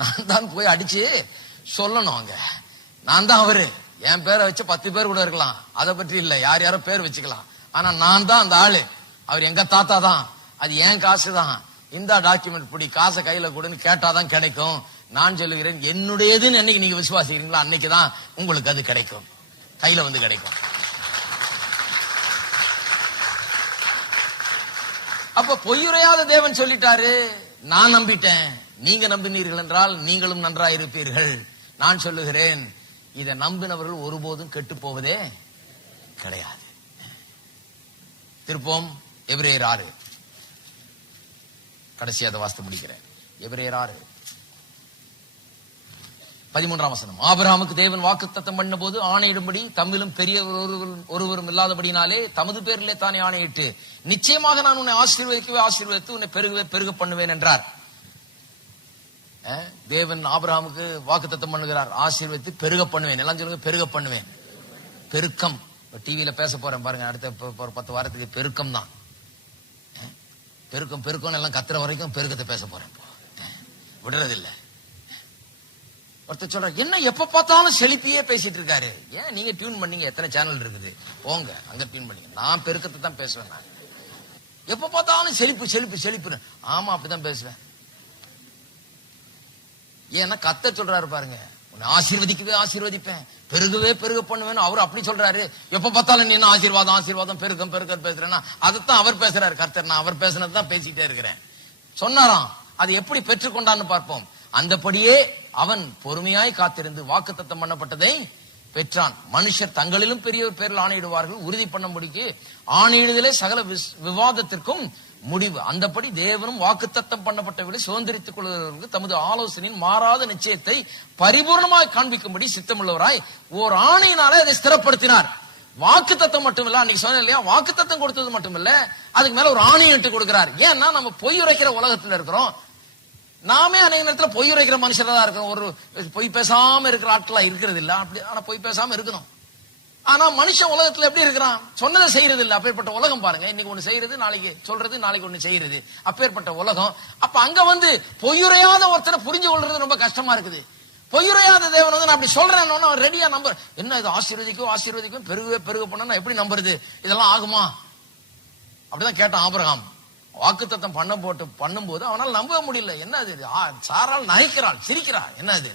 நான் தான் போய் அடிச்சு சொல்லணும். அங்க நான் தான் அவரு. என் பேரை வச்சு 10 பேர் கூட இருக்கலாம், அதை பற்றி இல்ல, யார் யாரோ பேர் வச்சுக்கலாம். ஆனா நான் தான் அந்த ஆளு. அவர் எங்க தாத்தா தான், அது ஏன் காசு தான், இந்த டாக்குமெண்ட் பிடி, காசை கையில கொடுன்னு கேட்டாதான் கிடைக்கும். நான் சொல்லுகிறேன், என்னுடையதுன்னு என்னைக்கு நீங்க விசுவாசிக்கிறீங்களோ அன்னைக்குதான் உங்களுக்கு அது கிடைக்கும், கையில கிடைக்கும். அப்ப பொய்யுரையாத தேவன் சொல்லிட்டாரு, நான் நம்பிட்டேன், நீங்க நம்பினீர்கள் என்றால் நீங்களும் நன்றாயிருப்பீர்கள். நான் சொல்லுகிறேன், இதை நம்பினவர்கள் ஒருபோதும் கெட்டு போவதே கிடையாது. திருப்போம் எபிரேயர் 6, கடைசியாக அதை வாசித்து முடிக்கிறேன். எபிரேயர் 6 13ஆம் வசனம். ஆபிரகாமுக்கு தேவன் வாக்குத்தத்தம் பண்ண போது ஆணையிடும்படி தம்மிலும் பெரிய ஒருவரும் இல்லாதபடினாலே தமது பேரிலே தானே ஆணையிட்டு, நிச்சயமாக நான் உன்னை ஆசீர்வதிக்கவே ஆசீர்வதித்து உன்னை பெருகவே பெருக பண்ணுவேன் என்றார். தேவன் ஆபிரகாமுக்கு வாக்குத்தத்தம் பண்ணுகிறார், ஆசீர்வதித்து பெருக பண்ணுவேன். எல்லாம் சொல்லுங்க, பெருக பண்ணுவேன். பெருக்கம். டிவியில பேச போறேன் பாருங்க, அடுத்த 10 வாரத்துக்கு பெருக்கம் தான். பெருக்கம் பெருக்கம் எல்லாம் கத்துற வரைக்கும் பெருக்கத்தை பேச போறேன், விடுறதில்லை. ஒருத்தர் சொல்ற, என்ன எப்ப பார்த்தாலும் செழிப்பியே பேசிட்டு இருக்காரு, ஏன் நீங்க டியூன் பண்ணீங்க, எத்தனை சேனல் இருக்குது, போங்க அங்க டியூன் பண்ணீங்க. நான் பெருக்கத்தை தான் பேசுவேன். நான் எப்ப பார்த்தாலும் செழிப்பு செழிப்பு செழிப்பு, ஆமா அப்படிதான் பேசுவேன். ஏன்னா கர்த்தர் சொல்றாரு பாருங்க, உன்னை ஆசீர்வதிக்கவே ஆசீர்வதிப்பேன், பெருகவே பெருக பண்ணுவேன். அவரு அப்படி சொல்றாரு. எப்ப பார்த்தாலும் நீ என்ன ஆசீர்வாதம் ஆசீர்வாதம் பெருக்கம் பெருக்கம் பேசுறேன்னா அதைத்தான் அவர் பேசுறாரு. கர்த்தர் நான் அவர் பேசுனதுதான் பேசிட்டே இருக்கிறேன் சொன்னாராம். அது எப்படி பெற்றுக்கொண்டான்னு பார்ப்போம். அந்தபடியே அவன் பொறுமையாய் காத்திருந்து வாக்குத்தத்தம் பண்ணப்பட்டதை பெற்றான். மனுஷர் தங்களிலும் பெரியவர் பேரில் ஆணையிடுவார்கள், உறுதி பண்ணும்படிக்கு ஆணையிடுதலே சகல விவாதத்திற்கும் முடிவு. அந்தபடி தேவனும் வாக்குத்தத்தம் பண்ணப்பட்டவர்களை சுதந்திரித்துக் கொள்வதற்கு தமது ஆலோசனையின் மாறாத நிச்சயத்தை பரிபூர்ணமாய் காண்பிக்கும்படி சித்தமுள்ளவராய் ஓர் ஆணையினாலே அதை ஸ்திரப்படுத்தினார். வாக்குத்தத்தம் மட்டும் இல்ல, அன்னைக்கு சொன்ன இல்லையா, வாக்குத்தத்தம் கொடுத்தது மட்டும் இல்ல, அதுக்கு மேல ஒரு ஆணையிட்டு கொடுக்கிறார். ஏன்னா நம்ம பொய் உரைக்கிற உலகத்துல இருக்கிறோம். நாமே அநேக நேரத்துல பொய் உரைக்கிற மனுஷரா தான் இருக்கிறோம். ஒரு பொய் பேசாம இருக்கிற ஆட்களா இருக்கிறது இல்ல. அப்படி ஆனா பொய் பேசாம இருக்கணும். ஆனா மனுஷன் உலகத்துல எப்படி இருக்கிறான், சொன்னதை செய்யறது இல்ல. அப்பேற்பட்ட உலகம் பாருங்க. இன்னைக்கு ஒண்ணு செய்யறது, நாளைக்கு சொல்றது, நாளைக்கு ஒண்ணு செய்யறது, அப்பேற்பட்ட உலகம். அப்ப அங்க பொய்யுரையாத ஒருத்தரை புரிஞ்சு கொள்றது ரொம்ப கஷ்டமா இருக்குது. பொய்யுரையாத தேவன் நான் அப்படி சொல்றேன், அவன் ரெடியா நம்பர், என்ன இது ஆசீர்வதிக்கும் ஆசீர்வதிக்கும் பெருக பெருக பண்ண எப்படி நம்புறது, இதெல்லாம் ஆகுமா? அப்படிதான் கேட்டான் ஆபிரகாம். வாக்குத்தத்தம் பண்ணும்போது அவனால் நம்ப முடியல. என்ன அது, சாரால் நகைக்கிறாள், சிரிக்கிறாள், என்ன அது,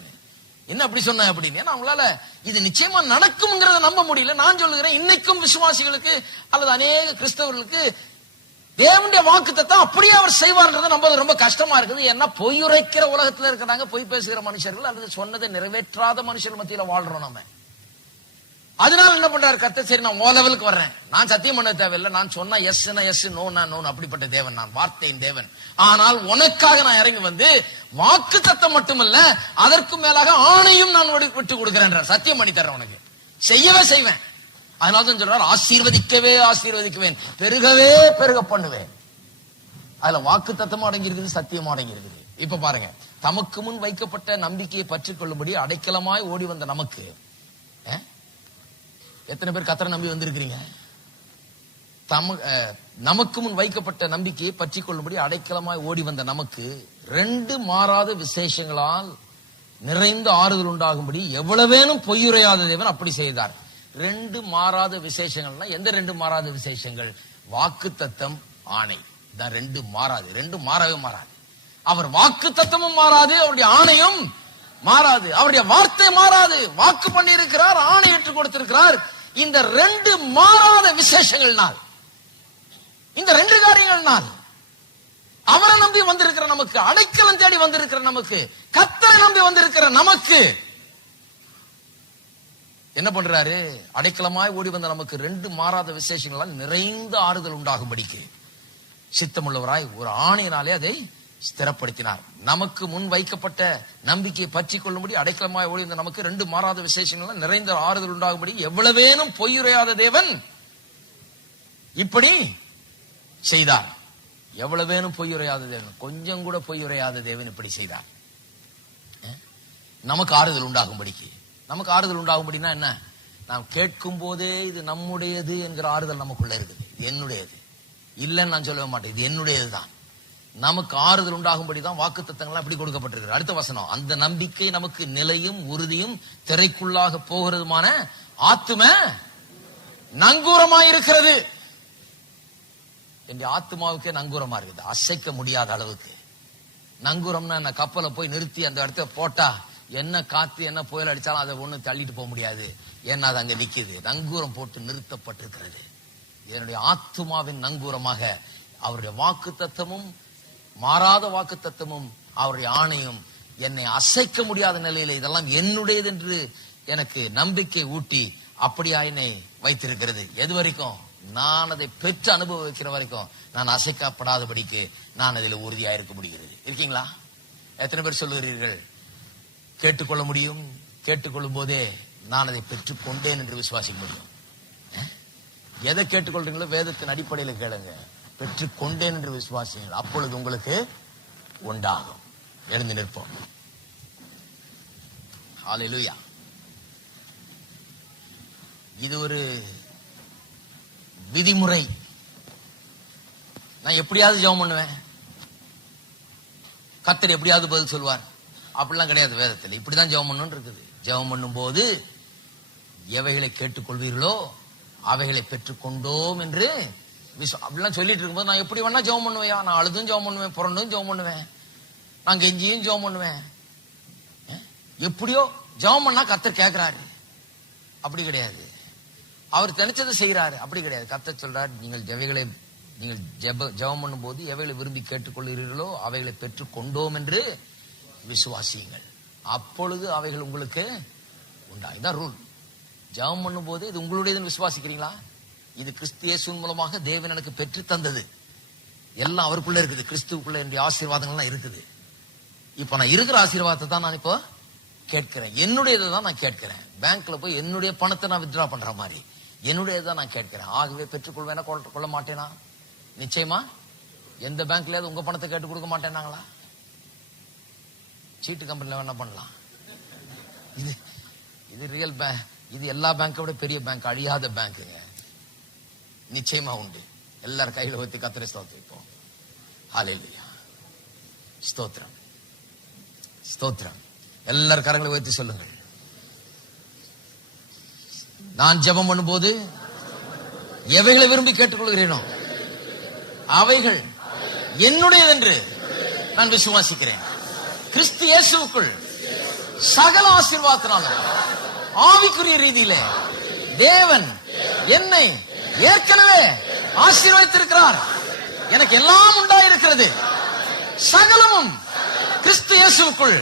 என்ன அப்படி சொன்ன அப்படின்னு. அவங்களால இது நிச்சயமா நடக்கும்ங்கிறத நம்ப முடியல. நான் சொல்லுகிறேன், இன்னைக்கும் விசுவாசிகளுக்கு அல்லது அநேக கிறிஸ்தவர்களுக்கு தேவனுடைய வாக்குத்தத்தம் அப்படியே அவர் செய்வார்ன்றத நம்பது ரொம்ப கஷ்டமா இருக்குது. ஏன்னா பொய் உரைக்கிற உலகத்துல இருக்கிறாங்க, பொய் பேசுகிற மனுஷர்கள், அல்லது சொன்னதை நிறைவேற்றாத மனுஷர்கள் மத்தியில வாழ்றோம் நம்ம. அதனால என்ன பண்றாரு கர்த்தர், சரி நான் ஓ லெவலுக்கு வர்றேன், நான் சத்தியம் பண்ண தேவையில்லை, நான் சொன்னா எஸ் எஸ், நோ நோ, அப்படிப்பட்ட தேவன் நான், வார்த்தையின் தேவன். ஆனால் உனக்காக நான் இறங்கி வந்து வாக்கு தத்தம் மட்டுமல்ல, அதற்கு மேலாக ஆணையும் நான் விட்டு கொடுக்கிறேன், சத்தியம் பண்ணி தர்றேன், உனக்கு செய்யவே செய்வேன். அதனாலதான் சொல்றாரு, ஆசீர்வதிக்கவே ஆசீர்வதிக்குவேன், பெருகவே பெருக பண்ணுவேன். அதுல வாக்கு தத்தமும் அடங்கி இருக்குது, சத்தியமும் அடங்கி இருக்குது. இப்ப பாருங்க, தமக்கு முன் வைக்கப்பட்ட நம்பிக்கையை பற்றிக் கொள்ளும்படி அடைக்கலமாய் ஓடி வந்த நமக்கு, எத்தனை பேர் கர்த்தரை நம்பி வந்திருக்கிறீங்க? நமக்கு முன் வைக்கப்பட்ட நம்பிக்கையை பற்றி கொள்ளும்படி அடைக்கலமாய் ஓடி வந்த நமக்கு 2 மாறாத விசேஷங்களால் நிறைந்த ஆறுதல் உண்டாகும்படி எவ்வளவேனும் பொய்யுரையாத தேவன் அப்படி செய்தார். 2 மாறாத விசேஷங்கள்னா எந்த 2 மாறாத விசேஷங்கள்? வாக்கு தத்தம், ஆணை. இதான் 2 மாறாது. 2 மாறவே மாறாது. அவர் வாக்கு தத்தமும் மாறாது, அவருடைய ஆணையும் மாறாது, அவருடைய வார்த்தை மாறாது. வாக்கு பண்ணி இருக்கிறார், ஆணை ஏற்று கொடுத்திருக்கிறார். இந்த 2 மாறாத விசேஷங்கள்னால், இந்த 2 காரியங்கள்னால் அவரை நம்பி வந்திருக்கிற நமக்கு, அடைக்கலம் தேடி வந்திருக்கிற நமக்கு, கர்த்தரை நம்பி வந்திருக்கிற நமக்கு என்ன பண்றாரு? அடைக்கலமாய் ஓடி வந்த நமக்கு 2 மாறாத விசேஷங்களால் நிறைந்த ஆறுதல் உண்டாகும்படிக்கு சித்தமுள்ளவராய் ஒரு ஆணையினாலே அதை ஸ்திரப்படுத்தினார். நமக்கு முன் வைக்கப்பட்ட நம்பிக்கையை பற்றி கொள்ளும்படி அடைக்கலமாய் ஓடி வந்த நமக்கு 2 மாறாத விசேஷங்களால் நிறைந்த ஆறுதல் உண்டாகும்படி எவ்வளவேனும் பொய்யுரையாத தேவன் இப்படி செய்தார். எவ்வளவேனும் பொய்யுரையாத தேவன், கொஞ்சம் கூட பொய்யுரையாத தேவன் இப்படி செய்தார். நமக்கு ஆறுதல் உண்டாகும்படிக்கு. நமக்கு ஆறுதல் உண்டாகும்படினா என்ன? நாம் கேட்கும் போதே இது நம்முடையது என்கிற ஆறுதல் நமக்குள்ள இருக்குது. இது என்னுடையது இல்லைன்னு நான் சொல்லவே மாட்டேன், இது என்னுடையதுதான். நமக்கு ஆறுதல் உண்டாகும்படிதான் வாக்குத்தத்தங்கள் அப்படி கொடுக்கப்பட்டிருக்கு. அடுத்த வசனம், அந்த நம்பிக்கை நமக்கு நிலையும் உறுதியும் திரைக்குள்ளாக போகிறதுமான ஆத்தும நங்கூரமாயிருக்கிறது. என் ஆத்மாவுக்கே நங்கூரமா இருக்குது, அசைக்க முடியாத அளவுக்கு. நங்கூரம்னா என்ன? கப்பலை போய் நிறுத்தி அந்த இடத்த போட்டா என்ன காத்து என்ன புயல் அடிச்சாலும் அதை ஒண்ணு தள்ளிட்டு போக முடியாது, ஏன்னா அது அங்க நிக்குது. நங்கூரம் போட்டு நிறுத்தப்பட்டிருக்கிறது. என்னுடைய ஆத்துமாவின் நங்கூரமாக அவருடைய வாக்கு தத்தமும் மாறாத வாக்கு தத்தமும் அவருடைய ஆணையும் என்னை அசைக்க முடியாத நிலையில இதெல்லாம் என்னுடையது என்று எனக்கு நம்பிக்கை ஊட்டி அப்படியா என்னை வைத்திருக்கிறது. எது வரைக்கும்? நான் அதை பெற்று அனுபவிக்கிற வரைக்கும் நான் அசைக்கப்படாதபடிக்கு நான் அதில் உறுதியா இருக்க முடிகிறது. இருக்கீங்களா? எத்தனை பேர் சொல்லுகிறீர்கள் கேட்டுக்கொள்ள முடியும், கேட்டுக்கொள்ளும் போதே நான் அதை பெற்றுக் கொண்டேன் என்று விசுவாசிக்க முடியும்? எதை கேட்டுக்கொள்றீங்களோ வேதத்தின் அடிப்படையில் கேளுங்க. பெற்றுக் கொண்டேன் என்று விசுவாசிங்கள், அப்பொழுது உங்களுக்கு உண்டாகும். எழுந்து நிற்போம். ஹல்லேலூயா. இது ஒரு விதிமுறை. நான் எப்படியாவது ஜெபம் பண்ணுவேன், கர்த்தர் எப்படியாவது பதில் சொல்வார் அப்படிலாம் கிடையாது வேதத்தில். இப்படிதான் ஜெபம் பண்ணணும் இருக்குது. ஜெபம் பண்ணும் போது எவைகளை கேட்டுக்கொள்வீர்களோ அவைகளை பெற்றுக் கொண்டோம் என்று அப்படிலாம் சொல்லிட்டு இருக்கும்போது நான் எப்படி வேணா ஜெபம் பண்ணுவேயா? நான் அழுதும் ஜெபம் பண்ணுவேன், புரண்டும் ஜெபம் பண்ணுவேன், நான் கெஞ்சியும் ஜெபம் பண்ணுவேன். எப்படியோ ஜெபம் பண்ணா கர்த்தர் கேட்கிறாரு அப்படி கிடையாது. அவர் நினைச்சதை செய்யறாரு அப்படி கிடையாது. கர்த்தர் சொல்றாரு, நீங்கள் ஜெபம் பண்ணும் போது எவைகளை விரும்பி கேட்டுக்கொள்கிறீர்களோ அவைகளை பெற்றுக் கொண்டோம் என்று விசுவாசியுங்கள், அப்பொழுது அவைகள் உங்களுக்கு உண்டா. இதான் ரூல். ஜெபம் பண்ணும் போது இது உங்களுடையதுன்னு விசுவாசிக்கிறீங்களா? இது கிறிஸ்து இயேசுவின் மூலமாக தேவன் எனக்கு பெற்று தந்தது. எல்லாம் அவருக்குள்ள இருக்குது. கிறிஸ்துவுக்குள்ள என்னுடைய ஆசீர்வாதங்கள்லாம் இருக்குது. இப்ப நான் இருக்கிற ஆசீர்வாதத்தை தான் நான் இப்போ கேட்கிறேன். என்னுடையதை தான் நான் கேட்கிறேன். பேங்க்ல போய் என்னுடைய பணத்தை நான் வித்ட்ரா பண்ற மாதிரி என்னுடையதான் நான் கேட்கிறேன். ஆகவே பெற்றுக்கொள்வேனா கொள்ள மாட்டேனா? நிச்சயமா. எந்த பேங்க்லயாவது உங்க பணத்தை கேட்டு கொடுக்க மாட்டேனாங்களா? சீட்டு கம்பெனில வேணா பண்ணலாம். இது ரியல் பேங்க். இது எல்லா பேங்கை விட பெரிய பேங்க், அழியாத பேங்க்குங்க. நிச்சயமா உண்டு. எல்லாரும் கையில ஊத்தி கர்த்தரை ஸ்தோத்திரிப்போம். ஹல்லேலூயா. ஸ்தோத்திரம், ஸ்தோத்திரம். எல்லாரும் கரங்களை உயர்த்தி சொல்லுங்கள். நான் ஜெபம் பண்ணும்போது எவைகளை விரும்பி கேட்டுக்கொள்கிறேனோ அவைகள் என்னுடையது என்று நான் விசுவாசிக்கிறேன். கிறிஸ்து இயேசுவுக்குள் சகல ஆசீர்வாதத்தினாலும் ஆவிக்குரிய ரீதியில தேவன் என்னை ஏற்கனவே ஆசீர்வதித்திருக்கிறார். எனக்கு எல்லாம் உண்டாயிருக்கிறது. சகலமும் கிறிஸ்து இயேசுவுக்குள்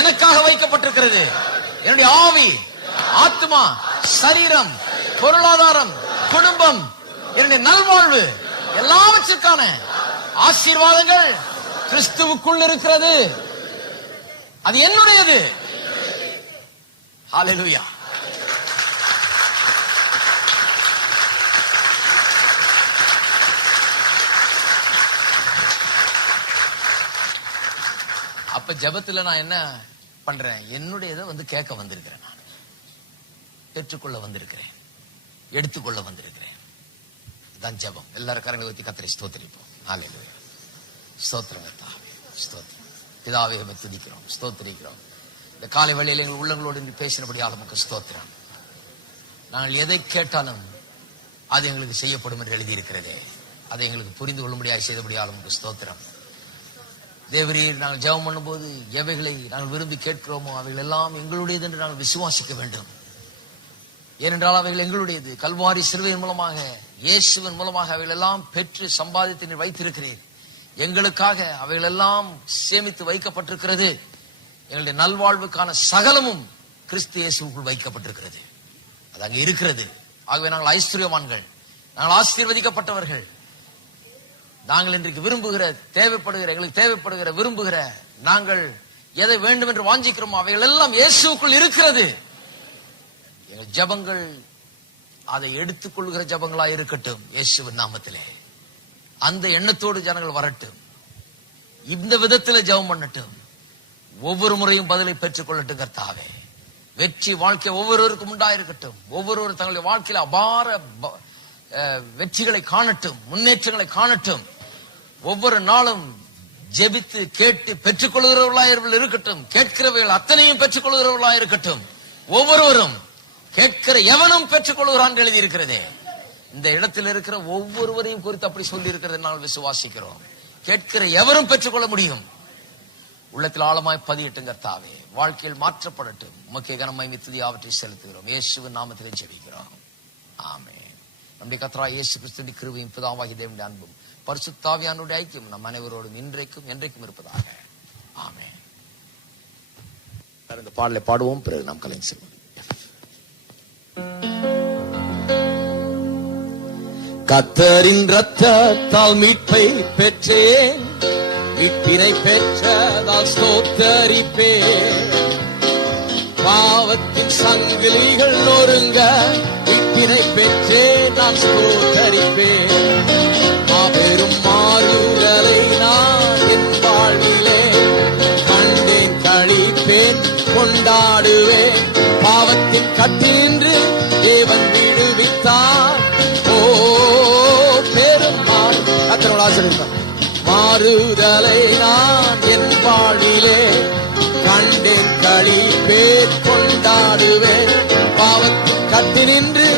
எனக்காக வைக்கப்பட்டிருக்கிறது. என்னுடைய ஆவி, ஆத்மா, சரீரம், பொருளாதாரம், குடும்பம், என்னுடைய நல்வாழ்வு எல்லாவற்றுக்கான ஆசீர்வாதங்கள் கிறிஸ்துவுக்குள் இருக்கிறது. அது என்னுடையது. ஹல்லேலூயா. அப்ப ஜெபத்துல நான் என்ன பண்றேன்? என்னுடையதை கேட்க வந்திருக்கிறேன். நான் பெற்றுக்கொள்ள வந்திருக்கிறேன், எடுத்துக்கொள்ள வந்திருக்கிறேன். தான் ஜெபம். எல்லாரும் கரங்களை ஊத்தி கர்த்தரை ஸ்தோத்திரிப்போம். ஹல்லேலூயா. ஸ்தோத்திரம் கர்த்தாவே, ஸ்தோத்திரம். பிதாவே உம்மை துதிக்கிறோம், ஸ்தோத்திரிக்கிறோம். இந்த காலை வேளையில எங்கள் உள்ளங்களோடு பேசினபடியால் உமக்கு ஸ்தோத்திரம். நாங்கள் எதை கேட்டாலும் அது எங்களுக்கு செய்யப்படும் என்று எழுதியிருக்கிறதே, அதை எங்களுக்கு புரிந்து கொள்ளும்படியாக செய்தபடியால் உமக்கு ஸ்தோத்திரம். தேவரீர், நாங்கள் ஜெபம் பண்ணும்போது எவைகளை நாங்கள் விரும்பி கேட்கிறோமோ அவைகள் எல்லாம் எங்களுடையது என்று நாங்கள் விசுவாசிக்க வேண்டும். ஏனென்றால் அவைகள் எங்களுடையது. கல்வாரி சிலுவையின் மூலமாக, இயேசுவின் மூலமாக அவைகள் எல்லாம் பெற்று சம்பாதித்து வைத்திருக்கிறீர். எங்களுக்காக அவைகள் எல்லாம் சேமித்து வைக்கப்பட்டிருக்கிறது. எங்களுடைய நல்வாழ்வுக்கான சகலமும் கிறிஸ்து இயேசுவுக்குள் வைக்கப்பட்டிருக்கிறது. அது அங்கே இருக்கிறது. ஆகவே நாங்கள் ஐஸ்வர்யவான்கள், நாங்கள் ஆசீர்வதிக்கப்பட்டவர்கள். நாங்கள் இன்றைக்கு விரும்புகிற, தேவைப்படுகிற, எங்களுக்கு தேவைப்படுகிற, விரும்புகிற, நாங்கள் எதை வேண்டும் என்று வாஞ்சிக்கிறோமோ அவைகள் எல்லாம் இயேசுவுக்குள் இருக்கிறது. எங்கள் ஜபங்கள் அதை எடுத்துக்கொள்கிற ஜபங்களா இருக்கட்டும். இயேசுவின் நாமத்திலே அந்த எண்ணத்தோடு ஜனங்கள் வரட்டும். இந்த விதத்தில் ஜெபம் பண்ணட்டும். ஒவ்வொரு முறையும் பதிலை பெற்றுக் கொள்ளட்டும் கர்த்தாவே. வெற்றி வாழ்க்கை ஒவ்வொருவருக்கும் உண்டாயிருக்கட்டும். ஒவ்வொருவரும் தங்களுடைய வாழ்க்கையில அபார வெற்றிகளை காணட்டும், முன்னேற்றங்களை காணட்டும். ஒவ்வொரு நாளும் ஜெபித்து கேட்டு பெற்றுக் கொள்கிறவர்களாக இருக்கட்டும். கேட்கிறவர்கள் அத்தனையும் பெற்றுக் கொள்கிறவர்களாக இருக்கட்டும். ஒவ்வொருவரும் கேட்கிற எவனும் பெற்றுக் கொள்கிறான் எழுதியிருக்கிறதே. இந்த இடத்தில் இருக்கிற ஒவ்வொருவரையும் குறித்து அப்படி சொல்லி இருக்கிறது நாங்கள் விசுவாசிக்கிறோம். கேட்கிற எவரும் பெற்றுக்கொள்ள முடியும். உள்ளத்தில் ஆழமாய் பதியட்டும் கர்த்தாவே. வாழ்க்கையில் மாற்றப்படட்டும். உமக்கே கனமாய் மித்துதி அவற்றை செலுத்துகிறோம். இயேசுவின் நாமத்திலே ஜெபிக்கிறோம். ஆமென். நம்முடைய கர்த்தராகிய இயேசு கிறிஸ்துவின் கிருபையும் பிதாவாகிய தேவனுடைய அன்பும் பரிசுத்த ஆவியானவருடைய ஐக்கியம் நம் அனைவரோடும் இன்றைக்கும் என்றைக்கும் இருப்பதாக. ஆமென். இந்த பாடலை பாடுவோம், பிறகு நாம் கலைஞர் செல்வோம். கர்த்தரின் இரத்தத்தால் மீட்பை பெற்றேன், மீட்பினை பெற்றதால் ஸ்தோத்தரிப்பேன். பாவத்தின் சங்கிலிகள் நொறுங்க மீட்பினை பெற்றேன், நான் ஸ்தோத்தரிப்பேன். மாபெரும் மாறுதலை நான் என் வாழ்விலே கண்டேன், கழிப்பேன், கொண்டாடுவேன். பாவத்தின் கட்டின்று தேவன் விடுவித்தார். மாறுதலை நான் என் வாழ்விலே கண்டேன், கழிப்பேன், கொண்டாடுவேன். பாவத்தின் கட்டி நின்று